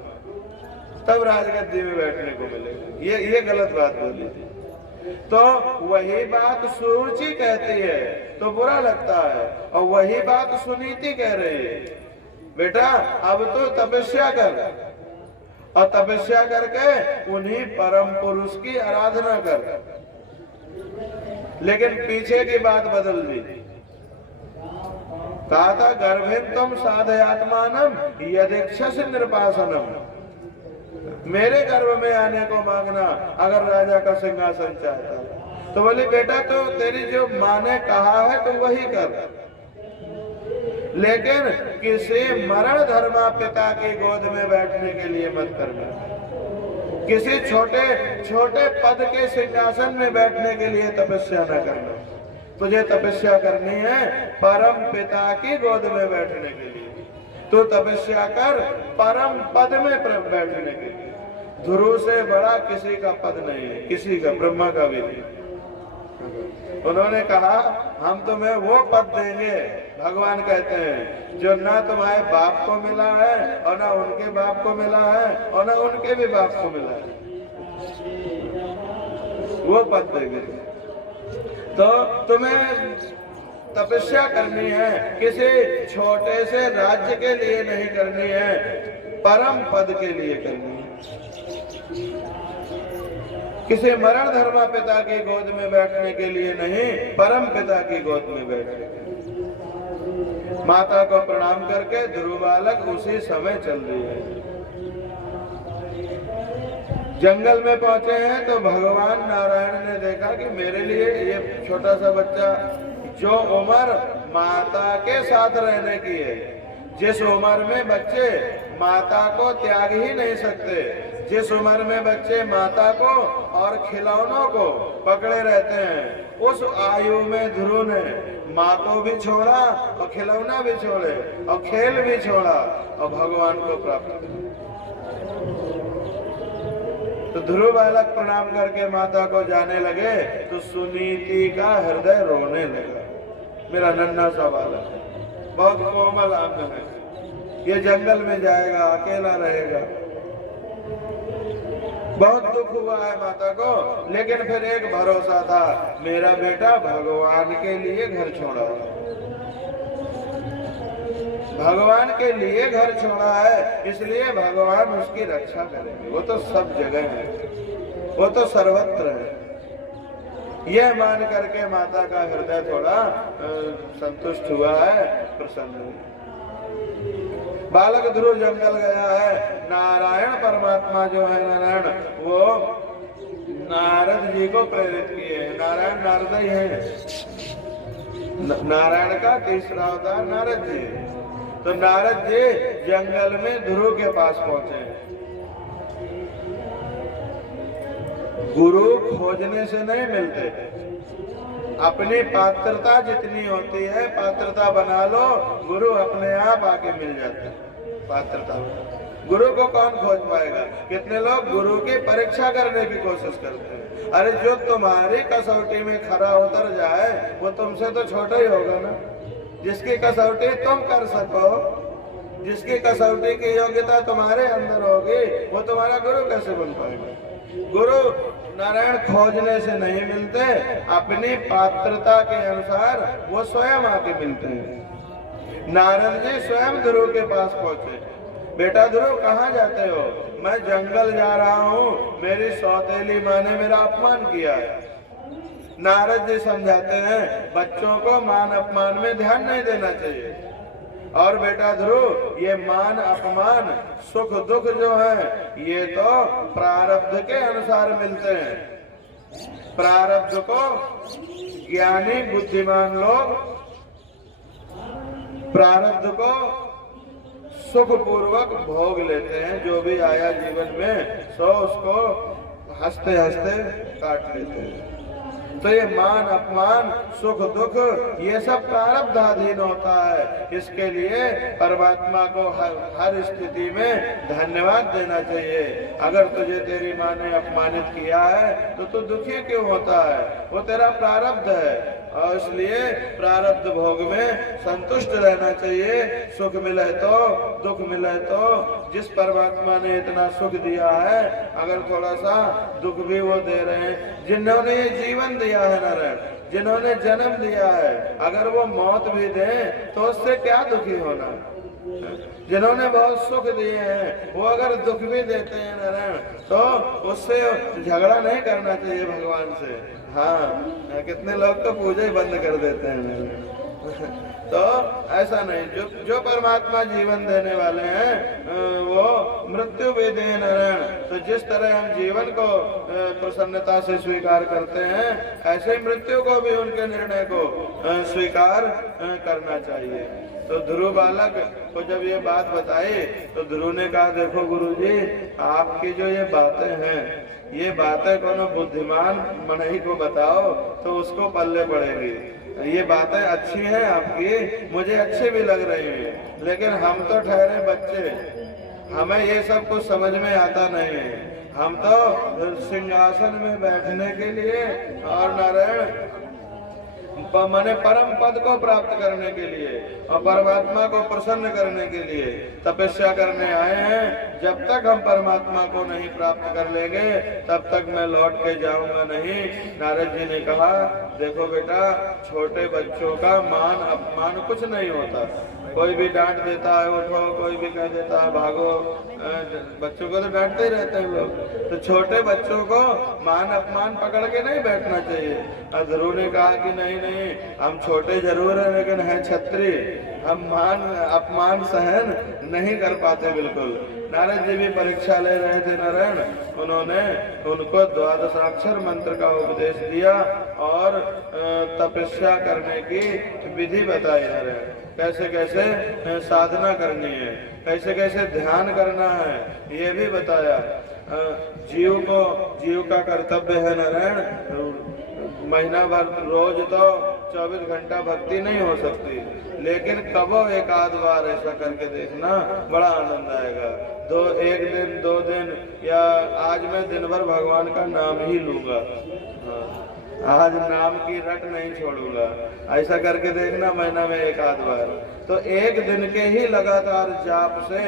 तब राजगद्दी में बैठने को मिलेगा। ये गलत बात बोली थी। तो वही बात सुरुचि कहती है तो बुरा लगता है, और वही बात सुनीति कह रही है, बेटा अब तो तपस्या कर, और तपस्या करके उन्हीं परम पुरुष की आराधना कर। लेकिन पीछे की बात बदल दी। कहा था गर्भितम साधयात्मानम यदीक्षस निर्पासनम, मेरे गर्भ में आने को मांगना अगर राजा का सिंहासन चाहता। तो बोली बेटा तो तेरी जो माँ ने कहा है तो वही कर, लेकिन किसी मरण धर्मा पिता की गोद में बैठने के लिए मत करना, किसी छोटे छोटे पद के सिंहासन में बैठने के लिए तपस्या न करना। तुझे तपस्या करनी है परम पिता की गोद में बैठने के लिए, तो तपस्या कर परम पद में बैठने के लिए। ध्रुव से बड़ा किसी का पद नहीं है, किसी का, ब्रह्मा का भी नहीं। उन्होंने कहा हम तुम्हें वो पद देंगे, भगवान कहते हैं, जो ना तुम्हारे बाप को मिला है और ना उनके बाप को मिला है और ना उनके भी बाप को मिला है, वो पद देंगे। तो तुम्हें तपस्या करनी है, किसी छोटे से राज्य के लिए नहीं करनी है, परम पद के लिए करनी है। किसी मरण धर्मा पिता की गोद में बैठने के लिए नहीं, परम पिता की गोद में बैठने के लिए। माता को प्रणाम करके ध्रुव बालक उसी समय चल रही है। जंगल में पहुंचे हैं तो भगवान नारायण ने देखा कि मेरे लिए ये छोटा सा बच्चा, जो उम्र माता के साथ रहने की है, जिस उम्र में बच्चे माता को त्याग ही नहीं सकते, जिस उम्र में बच्चे माता को और खिलौनों को पकड़े रहते हैं, उस आयु में ध्रुव ने माँ को भी छोड़ा और खिलौना भी छोड़े और खेल भी छोड़ा और भगवान को प्राप्त किया। तो ध्रुव बालक प्रणाम करके माता को जाने लगे तो सुनीति का हृदय रोने लगा। मेरा नन्हा सा बालक बहुत कोमल अंग है, ये जंगल में जाएगा, अकेला रहेगा। बहुत दुख हुआ है माता को, लेकिन फिर एक भरोसा था, मेरा बेटा भगवान के लिए घर छोड़ा है, भगवान के लिए घर छोड़ा है, इसलिए भगवान उसकी रक्षा करेंगे। वो तो सब जगह है, वो तो सर्वत्र है। यह मान करके माता का हृदय थोड़ा संतुष्ट हुआ है, प्रसन्न हुआ। बालक ध्रुव जंगल गया है। नारायण परमात्मा जो है नारायण, वो नारद जी को प्रेरित किए हैं। नारायण नारद ही है, नारायण का तीसरा अवतार नारद जी। तो नारद जी जंगल में ध्रुव के पास पहुंचे। गुरु खोजने से नहीं मिलते, अपनी पात्रता जितनी होती है पात्रता बना लो, गुरु अपने आप आके मिल जाते हैं। पात्रता गुरु को कौन खोज पाएगा? कितने लोग गुरु की परीक्षा करने की कोशिश करते हैं। अरे जो तुम्हारी कसौटी में खरा उतर जाए वो तुमसे तो छोटा ही होगा ना। जिसकी कसौटी तुम कर सको, जिसकी कसौटी की योग्यता तुम्हारे अंदर होगी, वो तुम्हारा गुरु कैसे बन पाएगा? गुरु नारायण खोजने से नहीं मिलते, अपनी पात्रता के अनुसार वो स्वयं आके मिलते हैं। नारद जी स्वयं ध्रुव के पास पहुंचे। बेटा ध्रुव कहाँ जाते हो? मैं जंगल जा रहा हूँ, मेरी सौतेली माँ ने मेरा अपमान किया है। नारद जी समझाते हैं बच्चों को मान अपमान में ध्यान नहीं देना चाहिए। और बेटा ध्रुव, ये मान अपमान सुख दुख जो है ये तो प्रारब्ध के अनुसार मिलते हैं। प्रारब्ध को ज्ञानी बुद्धिमान लोग प्रारब्ध को सुख पूर्वक भोग लेते हैं। जो भी आया जीवन में सो उसको हंसते हंसते काट लेते हैं। तो ये मान अपमान सुख दुख ये सब प्रारब्धाधीन होता है। इसके लिए परमात्मा को हर स्थिति में धन्यवाद देना चाहिए। अगर तुझे तेरी माँ ने अपमानित किया है तो तू दुखी क्यों होता है? वो तेरा प्रारब्ध है। और इसलिए प्रारब्ध भोग में संतुष्ट रहना चाहिए। सुख मिले तो, दुख मिले तो, जिस परमात्मा ने इतना सुख दिया है, अगर थोड़ा सा दुख भी वो दे रहे हैं, जिन्होंने ये जीवन दिया है नारायण, जिन्होंने जन्म दिया है, अगर वो मौत भी दे तो उससे क्या दुखी होना। जिन्होंने बहुत सुख दिए हैं वो अगर दुख भी देते हैं नारायण, तो उससे झगड़ा नहीं करना चाहिए भगवान से। हाँ, कितने लोग तो पूजा ही बंद कर देते हैं। तो ऐसा नहीं, जो परमात्मा जीवन देने वाले हैं वो मृत्यु भी दे नारायण। तो जिस तरह हम जीवन को प्रसन्नता से स्वीकार करते हैं, ऐसे मृत्यु को भी, उनके निर्णय को स्वीकार करना चाहिए। तो ध्रुव बालक को जब ये बात बताई तो ध्रुव ने कहा, देखो गुरुजी, आपकी जो ये बातें हैं, ये बातें कोनो बुद्धिमान मनई को बताओ तो उसको पल्ले पड़ेगी। ये बातें अच्छी हैं आपकी, मुझे अच्छी भी लग रही हैं, लेकिन हम तो ठहरे बच्चे, हमें ये सब कुछ समझ में आता नहीं है। हम तो सिंहासन में बैठने के लिए और नारायण माने परम पद को प्राप्त करने के लिए और परमात्मा को प्रसन्न करने के लिए तपस्या करने आए हैं। जब तक हम परमात्मा को नहीं प्राप्त कर लेंगे तब तक मैं लौट के जाऊंगा नहीं। नारद जी ने कहा, देखो बेटा, छोटे बच्चों का मान अपमान कुछ नहीं होता। कोई भी डांट देता है उठो, कोई भी कह देता है भागो, बच्चों को तो डांटते ही रहते हैं लोग। तो छोटे बच्चों को मान अपमान पकड़ के नहीं बैठना चाहिए। ध्रुव ने कहा कि नहीं नहीं, हम छोटे जरूर हैं लेकिन हैं क्षत्रिय, हम मान अपमान सहन नहीं कर पाते बिल्कुल। नारद जी भी परीक्षा ले रहे थे नारायण, उन्होंने उनको द्वादशाक्षर मंत्र का उपदेश दिया और तपस्या करने की विधि बताई नारायण, कैसे कैसे साधना करनी है, कैसे कैसे ध्यान करना है, ये भी बताया। जीव का कर्तव्य है नारायण, महीना भर रोज तो 24 घंटा भक्ति नहीं हो सकती, लेकिन कबो एक आध बार ऐसा करके देखना, बड़ा आनंद आएगा। एक दिन 2 दिन, या आज मैं दिन भर भगवान का नाम ही लूंगा, आज नाम की रट नहीं छोड़ूंगा, ऐसा करके देखना महीना में एक आध बार। तो एक दिन के ही लगातार जाप से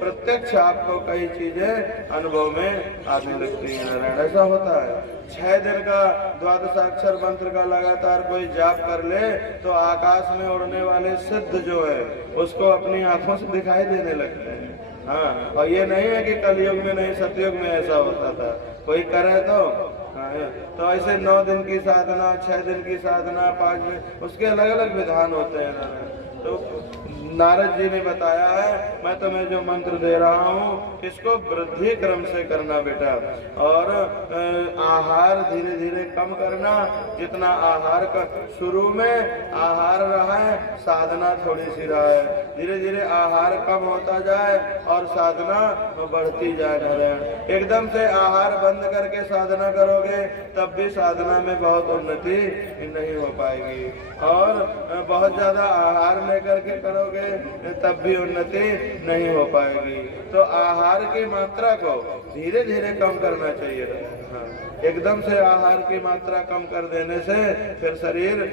प्रत्यक्ष आपको कई चीजें अनुभव में आने लगती है नारायण, ऐसा होता है। 6 दिन का द्वादशाक्षर मंत्र का लगातार कोई जाप कर ले तो आकाश में उड़ने वाले सिद्ध जो है उसको अपनी आंखों से दिखाई देने लगते हैं। हाँ, और ये नहीं है कि कलयुग में नहीं, सतयुग में ऐसा होता था, कोई करे तो ऐसे 9 दिन की साधना, 6 दिन की साधना, 5 दिन, उसके अलग अलग विधान होते हैं नारायण। तो नारद जी ने बताया है, मैं तुम्हें जो मंत्र दे रहा हूँ इसको वृद्धि क्रम से करना बेटा, और आहार धीरे धीरे कम करना। जितना आहार का शुरू में आहार रहा है, साधना थोड़ी सी रहा है, धीरे धीरे आहार कम होता जाए और साधना बढ़ती जाए नारायण। एकदम से आहार बंद करके साधना करोगे तब भी साधना में बहुत उन्नति नहीं हो पाएगी, और बहुत ज्यादा आहार लेकर के करोगे तब भी उन्नति नहीं हो पाएगी। तो आहार की मात्रा को धीरे धीरे कम करना चाहिए। हाँ, एकदम से आहार की मात्रा कम कर देने से फिर शरीर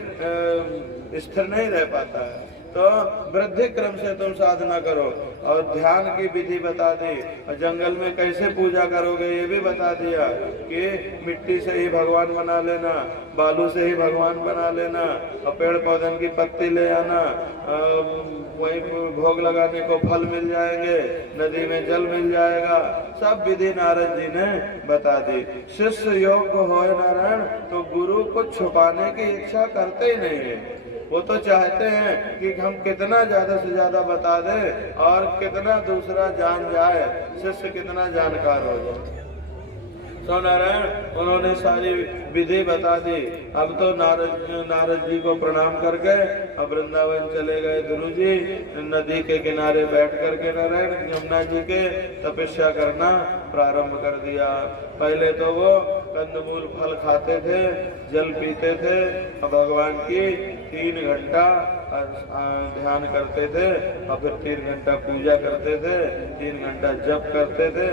स्थिर नहीं रह पाता है। तो वृद्धि क्रम से तुम साधना करो, और ध्यान की विधि बता दी, और जंगल में कैसे पूजा करोगे ये भी बता दिया कि मिट्टी से ही भगवान बना लेना, बालू से ही भगवान बना लेना, और पेड़ पौधन की पत्ती ले आना, वहीं भोग लगाने को फल मिल जाएंगे, नदी में जल मिल जाएगा। सब विधि नारद जी ने बता दी। शिष्य योग्य हो नारायण तो गुरु को छुपाने की इच्छा करते ही नहीं है, वो तो चाहते हैं कि हम कितना ज्यादा से ज्यादा बता दें और कितना दूसरा जान जाए, शिष्य कितना जानकार हो जाए। तो नारायण उन्होंने सारी विधि बता दी। अब तो नारद जी को प्रणाम करके अब वृंदावन चले गए ध्रुव जी। नदी के किनारे बैठ करके नारायण यमुना जी के तपस्या करना प्रारंभ कर दिया। पहले तो वो कंदमूल फल खाते थे, जल पीते थे, और भगवान की 3 घंटा ध्यान करते थे और फिर 3 घंटा पूजा करते थे, 3 घंटा जप करते थे,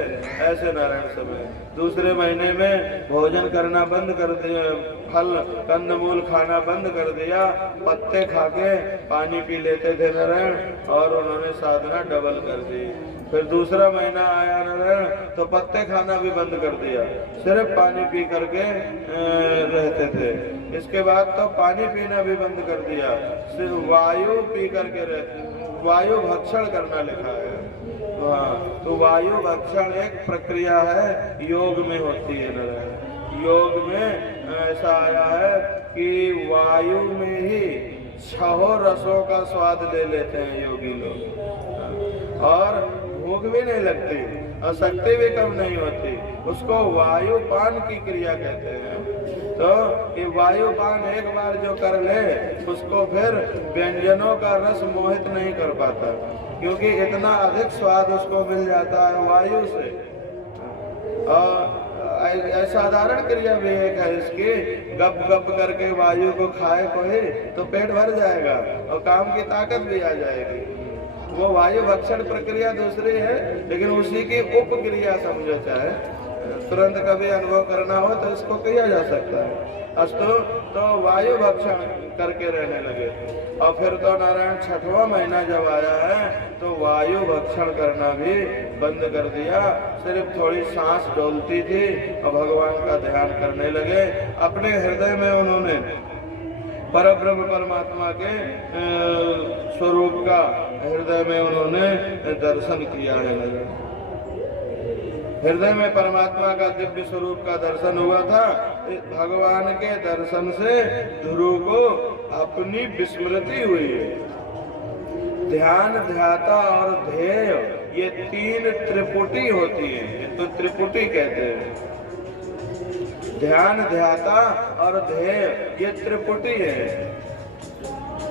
ऐसे नारायण समय। दूसरे महीने में भोजन करना बंद कर दिया, फल कंदमूल खाना बंद कर दिया, पत्ते खा के पानी पी लेते थे नारायण, और उन्होंने साधना डबल कर दी। फिर दूसरा महीना आया नारायण तो पत्ते खाना भी बंद कर दिया, सिर्फ पानी पी करके रहते थे। इसके बाद तो पानी पीना भी बंद कर दिया, सिर्फ वायु पी करके रहते, वायु भक्षण करना लिखा है। हाँ, तो वायु भक्षण एक प्रक्रिया है, योग में होती है नारायण। योग में ऐसा आया है कि वायु में ही 6 रसों का स्वाद ले लेते हैं योगी लोग, और भूख भी नहीं लगती और शक्ति भी कम नहीं होती। उसको वायुपान की क्रिया कहते हैं। तो ये वायुपान एक बार जो कर ले उसको फिर व्यंजनों का रस मोहित नहीं कर पाता, क्योंकि इतना अधिक स्वाद उसको मिल जाता है वायु से। और साधारण क्रिया भी एक है इसकी, गप गप करके वायु को खाए कोई तो पेट भर जाएगा और काम की ताकत भी आ जाएगी। वो वायु भक्षण प्रक्रिया दूसरी है, लेकिन उसी की उपक्रिया समझो। चाहे तुरंत कभी अनुभव करना हो तो इसको किया जा सकता है। अस्तु तो वायु भक्षण करके रहने लगे, और फिर तो नारायण 6वां महीना जब आया है तो वायु भक्षण करना भी बंद कर दिया। सिर्फ थोड़ी सांस डोलती थी और भगवान का ध्यान करने लगे। अपने हृदय में उन्होंने परब्रह्म परमात्मा के स्वरूप का हृदय में उन्होंने दर्शन किया है। हृदय में परमात्मा का दिव्य स्वरूप का दर्शन हुआ था। भगवान के दर्शन से ध्रुव को अपनी विस्मृति हुई है। ध्यान, ध्याता और ध्येय ये 3 त्रिपुटी होती है, तो त्रिपुटी कहते हैं। ध्यान, ध्याता और ध्येय ये त्रिपुटी है।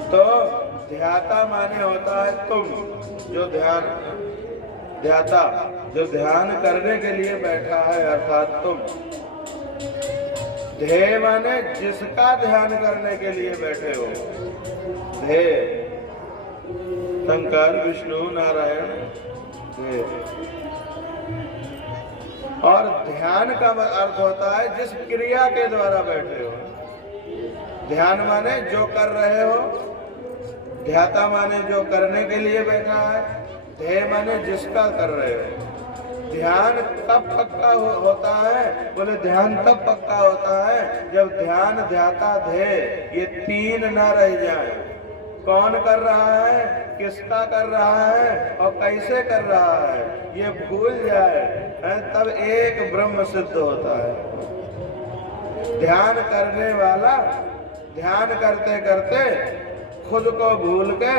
तो ध्याता माने होता है तुम, जो ध्यान, ध्याता जो ध्यान करने के लिए बैठा है अर्थात तुम। ध्येय माने जिसका ध्यान करने के लिए बैठे हो। ध्येय शंकर, विष्णु, नारायण, ध्येय। और ध्यान का अर्थ होता है जिस क्रिया के द्वारा बैठे हो। ध्यान माने जो कर रहे हो, ध्याता माने जो करने के लिए बैठा है, ध्येय माने जिसका कर रहे हो। ध्यान कब पक्का होता है? बोले ध्यान तब पक्का होता है जब ध्यान, ध्याता, ध्येय ये 3 न रह जाए। कौन कर रहा है, किसका कर रहा है और कैसे कर रहा है, ये भूल जाए, तब एक ब्रह्म सिद्ध होता है। ध्यान करने वाला ध्यान करते करते खुद को भूल के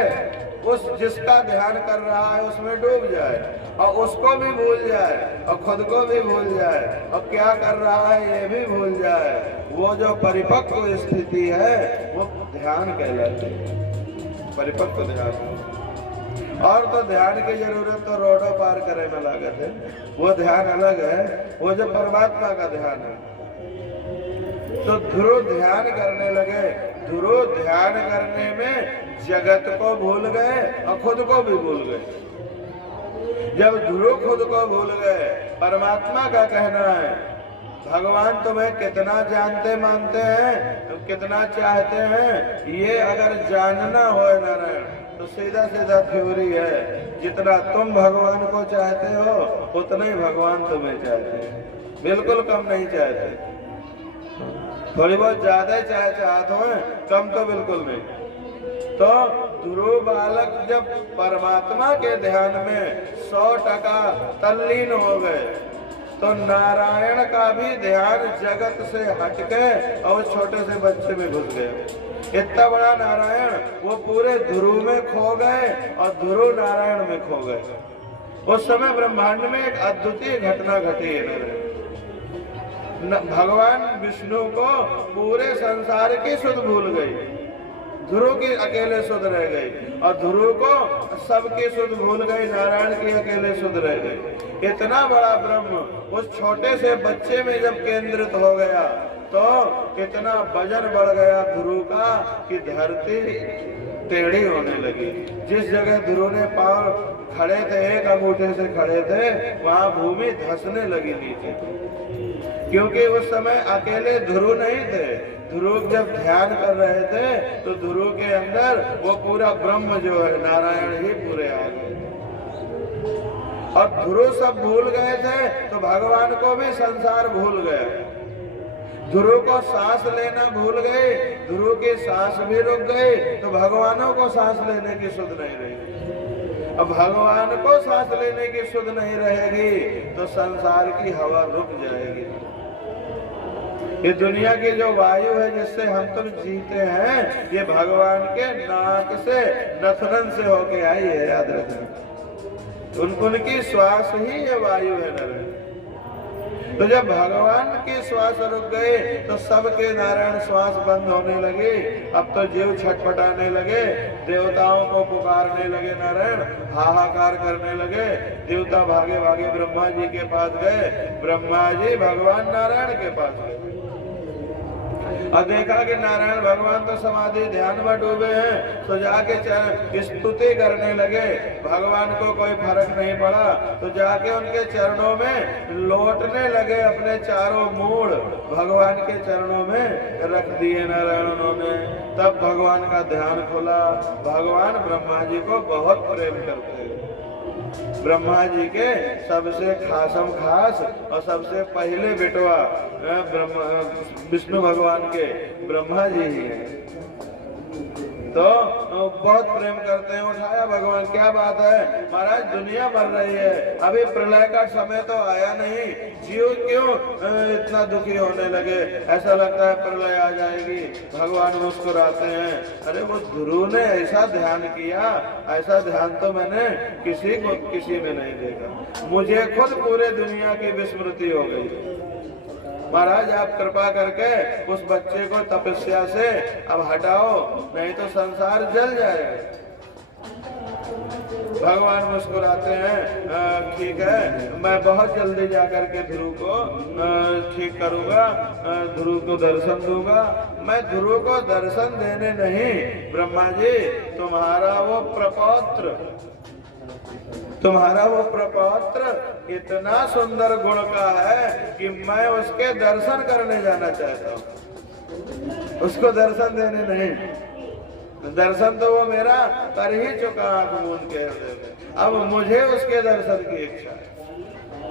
उस जिसका ध्यान कर रहा है उसमें डूब जाए, और उसको भी भूल जाए और खुद को भी भूल जाए और क्या कर रहा है ये भी भूल जाए। वो जो परिपक्व स्थिति है वो ध्यान कहलाती है, परिपक्व ध्यान। और तो ध्यान की जरूरत तो रोडों पार करे में लागत है, वो ध्यान अलग है, वो जो परमात्मा का ध्यान है। तो ध्रुव ध्यान करने लगे। ध्रुव ध्यान करने में जगत को भूल गए और खुद को भी भूल गए। जब ध्रुव खुद को भूल गए, परमात्मा का कहना है भगवान तुम्हें कितना जानते मानते हैं, तुम कितना चाहते हैं, ये अगर जानना हो नारायण तो सीधा सीधा थ्योरी है। जितना तुम भगवान को चाहते हो उतना ही भगवान तुम्हें चाहते हैं, बिल्कुल कम नहीं चाहते। थोड़ी बहुत ज्यादा ही चाहते हो, कम तो बिल्कुल नहीं। तो ध्रुव बालक जब परमात्मा के ध्यान में 100% तल्लीन हो गए तो नारायण का भी ध्यान जगत से हटके और छोटे से बच्चे में घुस गए। इतना बड़ा नारायण वो पूरे ध्रुव में खो गए और ध्रुव नारायण में खो गए। उस समय ब्रह्मांड में एक अद्वितीय घटना घटी है। भगवान विष्णु को पूरे संसार की सुध भूल गई, ध्रुव की अकेले सुध रह गई, और ध्रुव को सबकी सुध भूल गई, नारायण की अकेले सुध रह गई। इतना बड़ा ब्रह्म उस छोटे से बच्चे में जब केंद्रित हो गया तो कितना वजन बढ़ गया ध्रुव का कि धरती टेढ़ी होने लगी। जिस जगह ध्रुव ने पांव खड़े थे, एक अंगूठे से खड़े थे, वहां भूमि धंसने लगी नीचे, क्योंकि उस समय अकेले ध्रुव नहीं थे। ध्रुव जब ध्यान कर रहे थे तो ध्रुव के अंदर वो पूरा ब्रह्म जो है नारायण ही पूरे आ गए, और ध्रुव सब भूल गए थे तो भगवान को भी संसार भूल गया। ध्रुव को सांस लेना भूल गए, ध्रुव की सांस भी रुक गई, तो भगवानों को सांस लेने की सुध नहीं रही। अब भगवान को सांस लेने की सुध नहीं रहेगी तो संसार की हवा रुक जाएगी। ये दुनिया की जो वायु है जिससे हम तुम जीते हैं, ये भगवान के नाक से नथनन से होके आई है, याद रखना। उनकी श्वास ही ये वायु है नारायण। तो जब भगवान की श्वास रुक गए तो सबके नारायण श्वास बंद होने लगे। अब तो जीव छटपटाने लगे, देवताओं को पुकारने लगे, नारायण हाहाकार करने लगे। देवता भागे भागे ब्रह्मा जी के पास गए, ब्रह्मा जी भगवान नारायण के पास गए और देखा कि नारायण भगवान तो समाधि ध्यान में डूबे हैं, तो जाके स्तुति करने लगे। भगवान को कोई फर्क नहीं पड़ा, तो जाके उनके चरणों में लौटने लगे, अपने चारों मूड़ भगवान के चरणों में रख दिए नारायण उन्होंने। तब भगवान का ध्यान खुला। भगवान ब्रह्मा जी को बहुत प्रेम करते हैं। ब्रह्मा जी के सबसे खासम खास और सबसे पहले बेटवा विष्णु भगवान के ब्रह्मा जी ही हैं, तो बहुत प्रेम करते हैं। उठाया भगवान, क्या बात है महाराज, दुनिया मर रही है, अभी प्रलय का समय तो आया नहीं, जीव क्यों इतना दुखी होने लगे, ऐसा लगता है प्रलय आ जाएगी। भगवान मुस्कुराते हैं, अरे वो ध्रुव ने ऐसा ध्यान किया, ऐसा ध्यान तो मैंने किसी में नहीं देखा, मुझे खुद पूरे दुनिया की विस्मृति हो गई। महाराज आप कृपा करके उस बच्चे को तपस्या से अब हटाओ, नहीं तो संसार जल जाएगा। भगवान मुस्कुराते हैं, ठीक है मैं बहुत जल्दी जाकर के ध्रुव को ठीक करूंगा, ध्रुव को दर्शन दूंगा। मैं ध्रुव को दर्शन देने नहीं, ब्रह्मा जी तुम्हारा वो प्रपौत्र इतना सुंदर गुण का है कि मैं उसके दर्शन करने जाना चाहता हूँ, उसको दर्शन देने नहीं। दर्शन तो वो मेरा कर ही चुका आंख मूंद के हृदय में, अब मुझे उसके दर्शन की इच्छा है।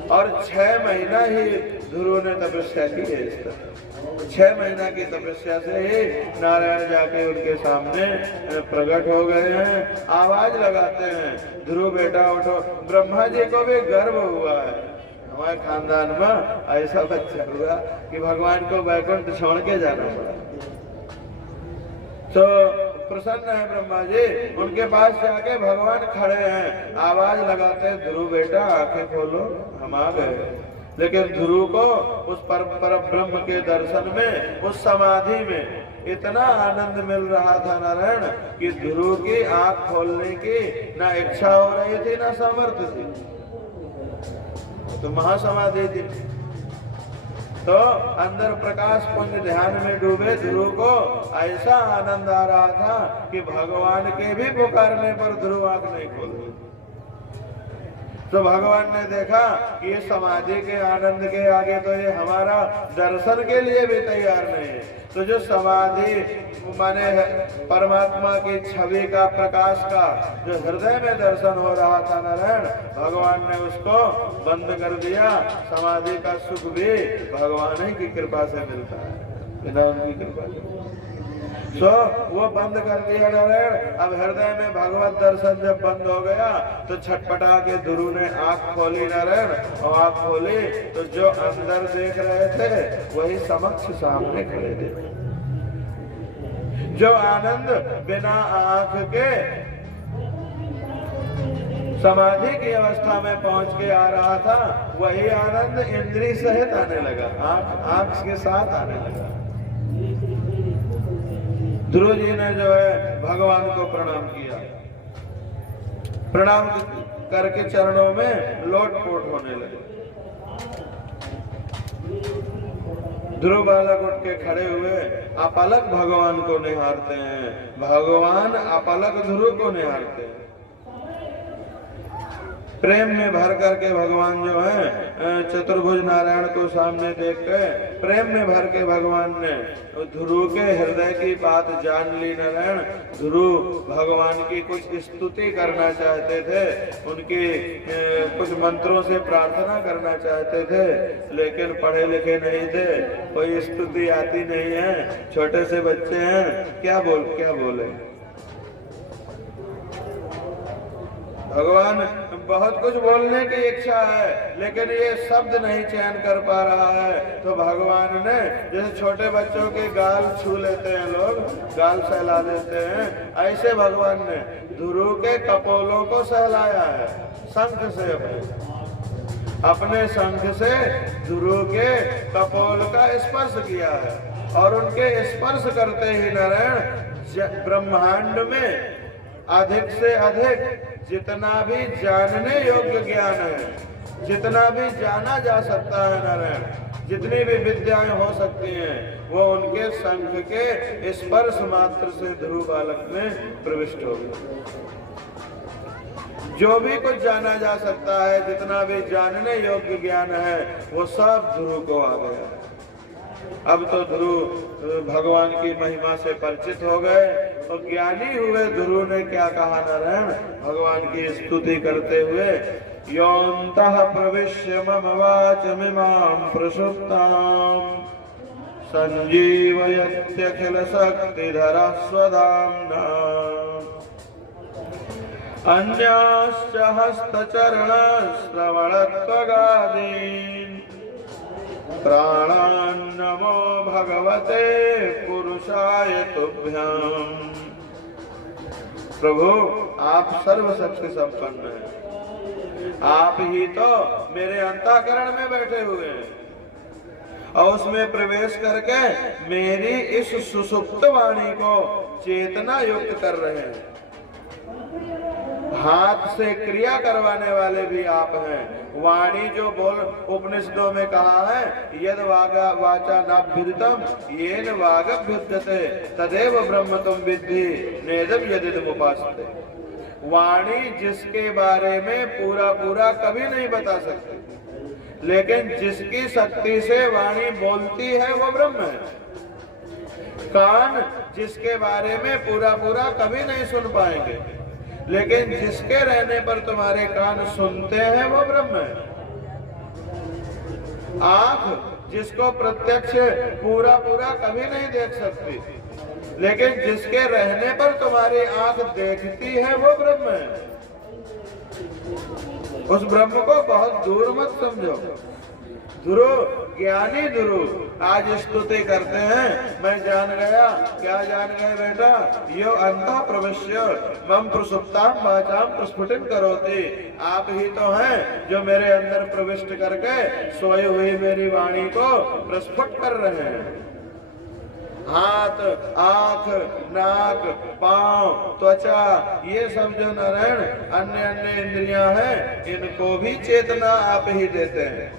और 6 महीना ही ध्रुव ने तपस्या की है। इस तरह 6 महीना की तपस्या से ही नारायण जाके उनके सामने प्रकट हो गए हैं, आवाज लगाते हैं, ध्रुव बेटा उठो। ब्रह्मा जी को भी गर्व हुआ है, हमारे खानदान में ऐसा बच्चा हुआ कि भगवान को वैकुंठ छोड़ के जाना पड़ा। तो प्रसन्न है ब्रह्मा जी, उनके पास जाके भगवान खड़े हैं, आवाज लगाते हैं, ध्रुव बेटा आंखें खोलो, हम आ गए। लेकिन ध्रुव को उस पर ब्रह्म के दर्शन में, उस समाधि में इतना आनंद मिल रहा था नारायण कि ध्रुव की आंख खोलने की ना इच्छा हो रही थी ना सामर्थ्य थी। तो महासमाधि थी, तो अंदर प्रकाश पुंज ध्यान में डूबे ध्रुव को ऐसा आनंद आ रहा था कि भगवान के भी पुकारने पर ध्रुव आंख नहीं खोल। तो भगवान ने देखा कि ये समाधि के आनंद के आगे तो ये हमारा दर्शन के लिए भी तैयार नहीं है। तो जो समाधि माने परमात्मा की छवि का, प्रकाश का जो हृदय में दर्शन हो रहा था नारायण, भगवान ने उसको बंद कर दिया। समाधि का सुख भी भगवान ही की कृपा से मिलता है, बिना उनकी कृपा से। वो बंद कर दिया नारायण। अब हृदय में भगवत दर्शन जब बंद हो गया तो छटपटा के ध्रुव ने आंख खोली नारायण, और आंख खोली तो जो अंदर देख रहे थे वही समक्ष सामने खड़े थे। जो आनंद बिना आंख के समाधि की अवस्था में पहुंच के आ रहा था, वही आनंद इंद्रिय सहित आने लगा, आंख के साथ आने लगा। ध्रुव जी ने जो है भगवान को प्रणाम किया, प्रणाम करके चरणों में लोटपोट होने लगे। ध्रुव बालक उठ के खड़े हुए अपलक भगवान को निहारते हैं, भगवान अपलक ध्रुव को निहारते हैं। प्रेम में भर करके भगवान जो है चतुर्भुज नारायण को सामने देख के प्रेम में भर के भगवान ने ध्रुव के हृदय की बात जान ली। नारायण ध्रुव भगवान की कुछ स्तुति करना चाहते थे, उनकी कुछ मंत्रों से प्रार्थना करना चाहते थे, लेकिन पढ़े लिखे नहीं थे, कोई स्तुति आती नहीं है, छोटे से बच्चे हैं, क्या बोले। भगवान बहुत कुछ बोलने की इच्छा है, लेकिन ये शब्द नहीं चयन कर पा रहा है, तो भगवान ने जैसे छोटे बच्चों के गाल छू लेते हैं लोग, गाल सहला देते हैं, ऐसे भगवान ने ध्रुव के कपोलों को सहलाया है शंख से। अपने शंख से ध्रुव के कपोल का स्पर्श किया है, और उनके स्पर्श करते ही नारायण ब्रह्मांड में अधिक से अधिक जितना भी जानने योग्य ज्ञान है, जितना भी जाना जा सकता है नारायण, जितनी भी विद्याएं हो सकती हैं, वो उनके शंख के स्पर्श मात्र से ध्रुव बालक में प्रविष्ट हो गए। जो भी कुछ जाना जा सकता है, जितना भी जानने योग्य ज्ञान है, वो सब ध्रुव को आ गया। अब तो ध्रुव भगवान की महिमा से परिचित हो गए और ज्ञानी हुए। ध्रुव ने क्या कहा नारायण, भगवान की स्तुति करते हुए, योऽन्तः प्रविश्य मम वाचमिमां प्रसुप्तां संजीवयत्यखिल शक्तिधरः स्वधाम्ना अन्याश्च हस्तचरण श्रवणत्वगादीन् प्राणान् नमो भगवते पुरुषाय तुभ्यम्। प्रभु आप सर्वशक्ति संपन्न हैं, आप ही तो मेरे अंतःकरण में बैठे हुए हैं और उसमें प्रवेश करके मेरी इस सुसुप्त वाणी को चेतना युक्त कर रहे हैं। हाथ से क्रिया करवाने वाले भी आप हैं। वाणी जो बोल उपनिषदों में कहा है, यद वागा वाचा नाभ्युदितम येन वागभ्युद्यते तदेव ब्रह्म तुम विद्धि नेदम यदिदम उपासते। वाणी जिसके बारे में पूरा कभी नहीं बता सकते, लेकिन जिसकी शक्ति से वाणी बोलती है वो ब्रह्म है। कान जिसके बारे में पूरा कभी नहीं सुन पाएंगे, लेकिन जिसके रहने पर तुम्हारे कान सुनते हैं वो ब्रह्म है। आंख जिसको प्रत्यक्ष पूरा कभी नहीं देख सकती, लेकिन जिसके रहने पर तुम्हारी आंख देखती है वो ब्रह्म है। उस ब्रह्म को बहुत दूर मत समझो। ध्रुव ज्ञानी ध्रुव आज स्तुति करते हैं, मैं जान गया। क्या जान गए बेटा? यो अंतः प्रविश्य मम प्रसुप्तां वाचां प्रस्फुटित करोति। आप ही तो हैं जो मेरे अंदर प्रविष्ट करके सोई हुई मेरी वाणी को प्रस्फुट कर रहे हैं। हाथ, आंख, नाक, पांव, त्वचा, ये सब जो नारायण अन्य इंद्रियां हैं, इनको भी चेतना आप ही देते हैं।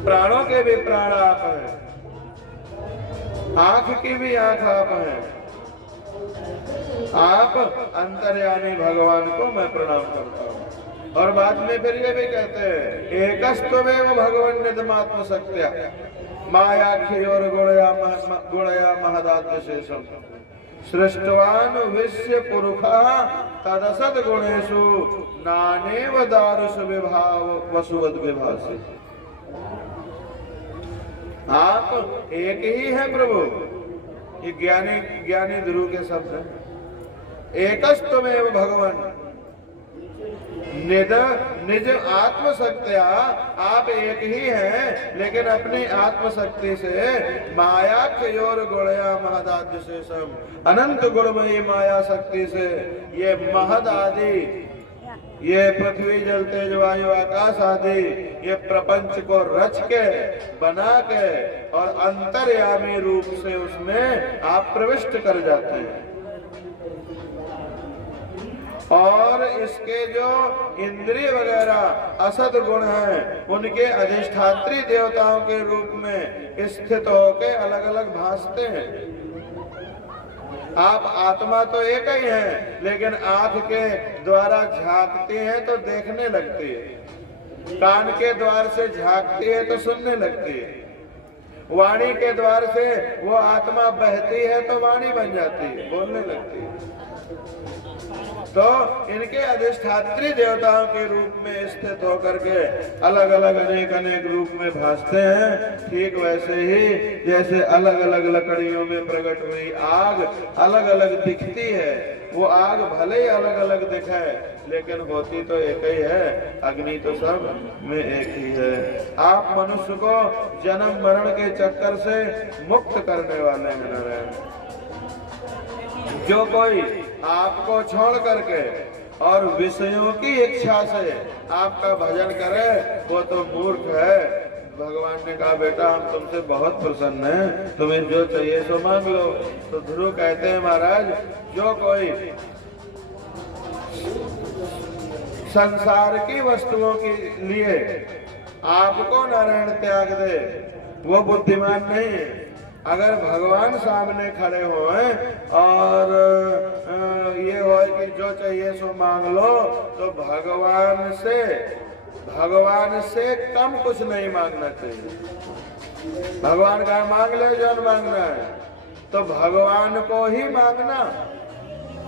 प्राणों के भी प्राण आप हैं, आंख की भी आंख आप हैं। आप अंतर्यामी भगवान को मैं प्रणाम करता हूँ। और बाद में फिर ये भी कहते हैं, एकस्त्वमेव भगवन् निधमात्म सत्या मायाख्योर गुणया महदाद्यशेषम् सृष्टवान् विश्य पुरुषः तदसद् गुणेषु नानेव दारुष विभाव वसुवद विभासि। आप एक ही है प्रभु। ये ज्ञानी ध्रुव के शब्द हैं। एकस्त्वमेव भगवान निज आत्मशक्त्या, आप एक ही हैं, लेकिन अपनी आत्मशक्ति से मायाख्योर गुणया महदाद्यशेषम्, अनंत गुणमयी माया शक्ति से ये महद आदि, ये पृथ्वी जल तेज वायु आकाश आदि ये प्रपंच को रच के बना के और अंतर्यामी रूप से उसमें आप प्रविष्ट कर जाते हैं। और इसके जो इंद्रिय वगैरह असत गुण हैं उनके अधिष्ठात्री देवताओं के रूप में स्थित होकर अलग अलग भासते हैं। आप आत्मा तो एक ही है, लेकिन आंख के द्वारा झांकती है तो देखने लगती है, कान के द्वार से झांकती है तो सुनने लगती है, वाणी के द्वार से वो आत्मा बहती है तो वाणी बन जाती है, बोलने लगती है। तो इनके अधिष्ठात्री देवताओं के रूप में स्थित होकर के अलग अलग अनेक अनेक रूप में भासते हैं। ठीक वैसे ही जैसे अलग अलग लकड़ियों में प्रकट हुई आग अलग अलग दिखती है, वो आग भले ही अलग अलग दिखे लेकिन होती तो एक ही है, अग्नि तो सब में एक ही है। आप मनुष्य को जन्म मरण के चक्कर से मुक्त करने वाले हैं नारायण। जो कोई आपको छोड़ करके और विषयों की इच्छा से आपका भजन करे वो तो मूर्ख है। भगवान ने कहा बेटा हम तुमसे बहुत प्रसन्न हैं, तुम्हें जो चाहिए सो मांग लो। तो ध्रुव कहते हैं महाराज जो कोई संसार की वस्तुओं के लिए आपको नारायण त्याग दे वो बुद्धिमान नहीं है। अगर भगवान सामने खड़े हों और ये हो कि जो चाहिए सो मांग लो, तो भगवान से कम कुछ नहीं मांगना चाहिए। भगवान का मांग ले जो मांगना है, तो भगवान को ही मांगना,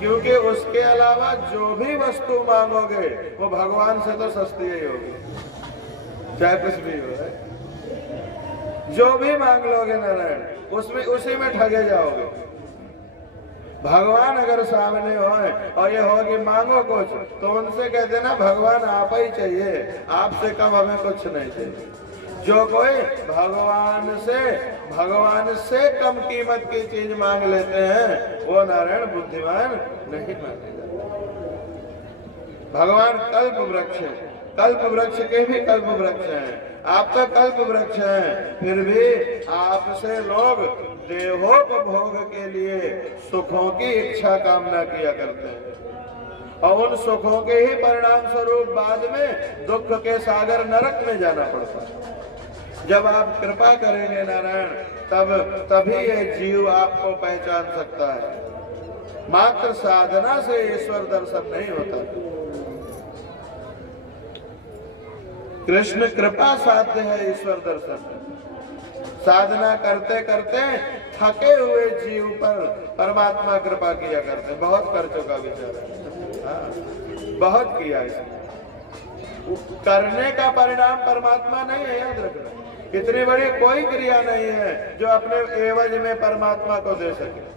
क्योंकि उसके अलावा जो भी वस्तु मांगोगे वो भगवान से तो सस्ती ही होगी, चाहे कुछ भी हो। जो भी मांग लोगे नारायण उसमें उसी में ठगे जाओगे। भगवान अगर सामने हो और ये हो कि मांगो कुछ, तो उनसे कह देना भगवान आप ही चाहिए, आपसे कम हमें कुछ नहीं चाहिए। जो कोई भगवान से कम कीमत की चीज मांग लेते हैं वो नारायण बुद्धिमान नहीं माने जाते। भगवान कल्प वृक्ष है, कल्प वृक्ष के भी कल्प वृक्ष हैं, आप तो कल्प वृक्ष हैं, फिर भी आपसे लोग देहोपभोग के लिए सुखों की इच्छा कामना किया करते हैं और उन सुखों के ही परिणाम स्वरूप बाद में दुख के सागर नरक में जाना पड़ता है। जब आप कृपा करेंगे नारायण तभी ये जीव आपको पहचान सकता है। मात्र साधना से ईश्वर दर्शन नहीं होता। कृष्ण कृपा साध्य है ईश्वर दर्शन। साधना करते करते थके हुए जीव पर परमात्मा कृपा किया करते। बहुत कर चुका बेचारा, बहुत किया इसने। करने का परिणाम परमात्मा नहीं है, याद रखना। इतनी बड़ी कोई क्रिया नहीं है जो अपने एवज में परमात्मा को दे सके।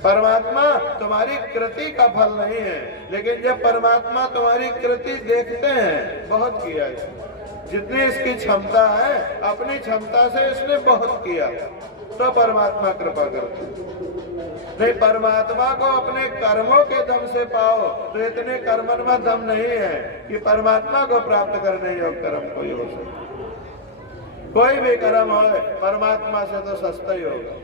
परमात्मा तुम्हारी कृति का फल नहीं है, लेकिन जब परमात्मा तुम्हारी कृति देखते हैं, बहुत किया है, जितनी इसकी क्षमता है अपनी क्षमता से इसने बहुत किया, तो परमात्मा कृपा करते नहीं। परमात्मा को अपने कर्मों के दम से पाओ तो इतने कर्मन में दम नहीं है कि परमात्मा को प्राप्त करने योग्य कर्म कोई हो सके। कोई भी कर्म हो परमात्मा से तो सस्ता ही होगा।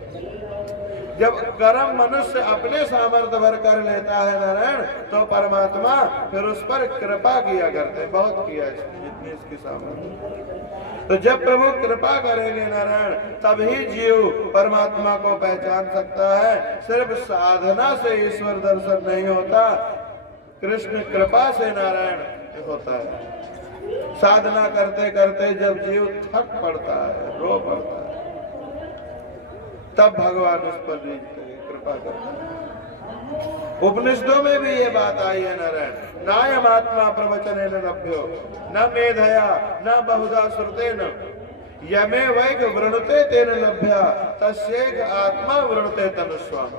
जब कर्म मनुष्य अपने सामर्थ्य भर कर लेता है नारायण, तो परमात्मा फिर उस पर कृपा किया करते। बहुत किया जितनी इसकी सामर्थ्य। तो जब प्रभु कृपा करेंगे नारायण, तभी जीव परमात्मा को पहचान सकता है। सिर्फ साधना से ईश्वर दर्शन नहीं होता, कृष्ण कृपा से नारायण होता है। साधना करते करते जब जीव थक पड़ता है, रो पड़ता है, तब भगवान उस पर कृपा करता है। उपनिषदों में भी ये बात आई है नारायण, नायम आत्मा प्रवचने न लभ्यो न मेधया न बहुधा श्रुतेन यमे वैक वृणुते तेन लभ्या तस्यैक आत्मा वृणुते तनुस्वाम।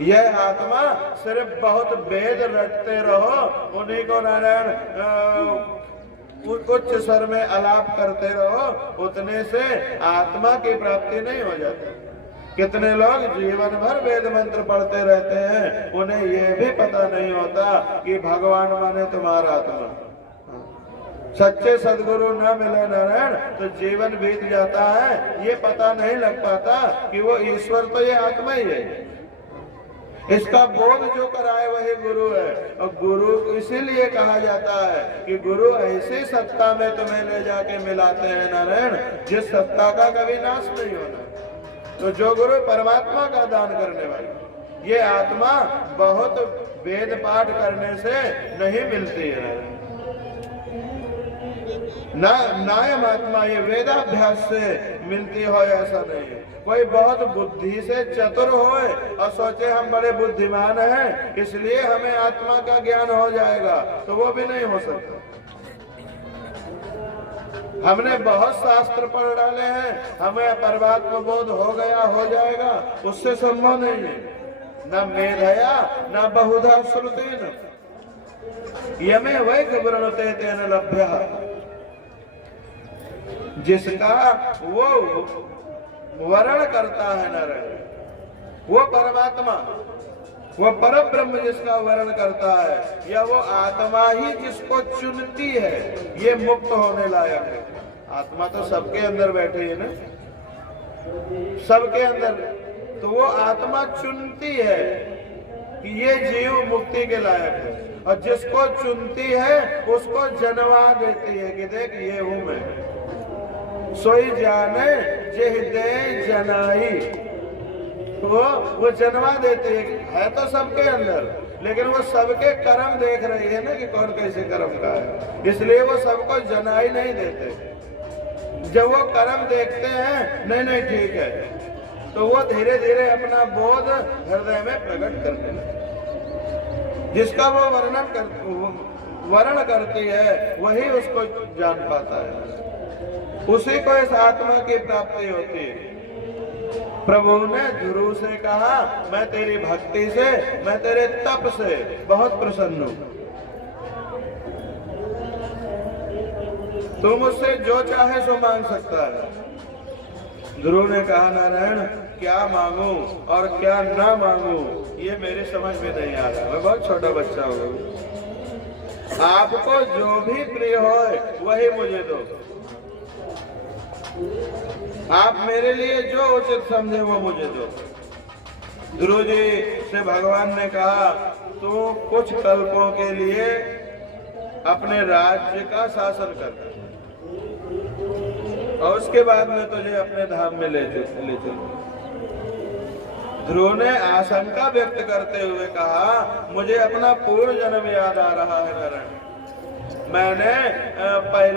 यह आत्मा सिर्फ बहुत वेद रटते रहो, उन्हीं को नारायण उच्च स्वर में आलाप करते रहो, उतने से आत्मा की प्राप्ति नहीं हो जाती। कितने लोग जीवन भर वेद मंत्र पढ़ते रहते हैं, उन्हें यह भी पता नहीं होता कि भगवान माने तुम्हारा आत्मा। सच्चे सदगुरु न मिले नारायण तो जीवन बीत जाता है, ये पता नहीं लग पाता कि वो ईश्वर तो ये आत्मा ही है। इसका बोध जो कराए वही गुरु है। और गुरु इसीलिए कहा जाता है कि गुरु ऐसी सत्ता में तुम्हें ले जाके मिलाते हैं नारायण, जिस सत्ता का कभी नाश नहीं होना। तो जो गुरु परमात्मा का दान करने वाले, ये आत्मा बहुत वेद पाठ करने से नहीं मिलती है ना, नायम आत्मा ये वेदाभ्यास से मिलती हो ऐसा नहीं है। कोई बहुत बुद्धि से चतुर होए और सोचे हम बड़े बुद्धिमान हैं इसलिए हमें आत्मा का ज्ञान हो जाएगा, तो वो भी नहीं हो सकता। हमने बहुत शास्त्र पढ़ डाले हैं, हमें परमात्मा बोध हो गया हो जाएगा, उससे संभव नहीं है। न मेधया न बहुधा श्रुतेन यमे वैक वृणते तेन लभ्यः। जिसका वो वर्ण करता है नारायण, वो परमात्मा, वो परम ब्रह्म जिसका वर्ण करता है, या वो आत्मा ही जिसको चुनती है, ये मुक्त होने लायक है। आत्मा तो सबके अंदर बैठी है ना, सबके अंदर, तो वो आत्मा चुनती है कि ये जीव मुक्ति के लायक है, और जिसको चुनती है उसको जनवा देती है कि देख ये हूं मैं। सोई जाने जे हृदय जनाई, वो जनवा देती है तो सबके अंदर, लेकिन वो सबके कर्म देख रही है ना कि कौन कैसे कर्म का है, इसलिए वो सबको जनाई नहीं देते। जब वो कर्म देखते हैं नहीं नहीं ठीक है, तो वो धीरे धीरे अपना बोध हृदय में प्रकट करने लगते। जिसका वो वर्ण करती है वही उसको जान पाता है, उसी को इस आत्मा की प्राप्ति होती है। प्रभु ने ध्रुव से कहा मैं तेरी भक्ति से, मैं तेरे तप से बहुत प्रसन्न हूं, तू मुझसे जो चाहे सो मांग सकता है। ध्रुव ने कहा नारायण क्या मांगू और क्या ना मांगू ये मेरी समझ में नहीं आ रहा, मैं बहुत छोटा बच्चा हूँ, आपको जो भी प्रिय हो वही मुझे दो, आप मेरे लिए जो उचित समझे वो मुझे दो। ध्रुव जी से भगवान ने कहा तू कुछ कल्पों के लिए अपने राज्य का शासन कर, और उसके बाद में तुझे अपने धाम में ले चल। ध्रुव ने आशंका व्यक्त करते हुए कहा मुझे अपना पूर्व जन्म याद आ रहा है नारायण, मैंने पहले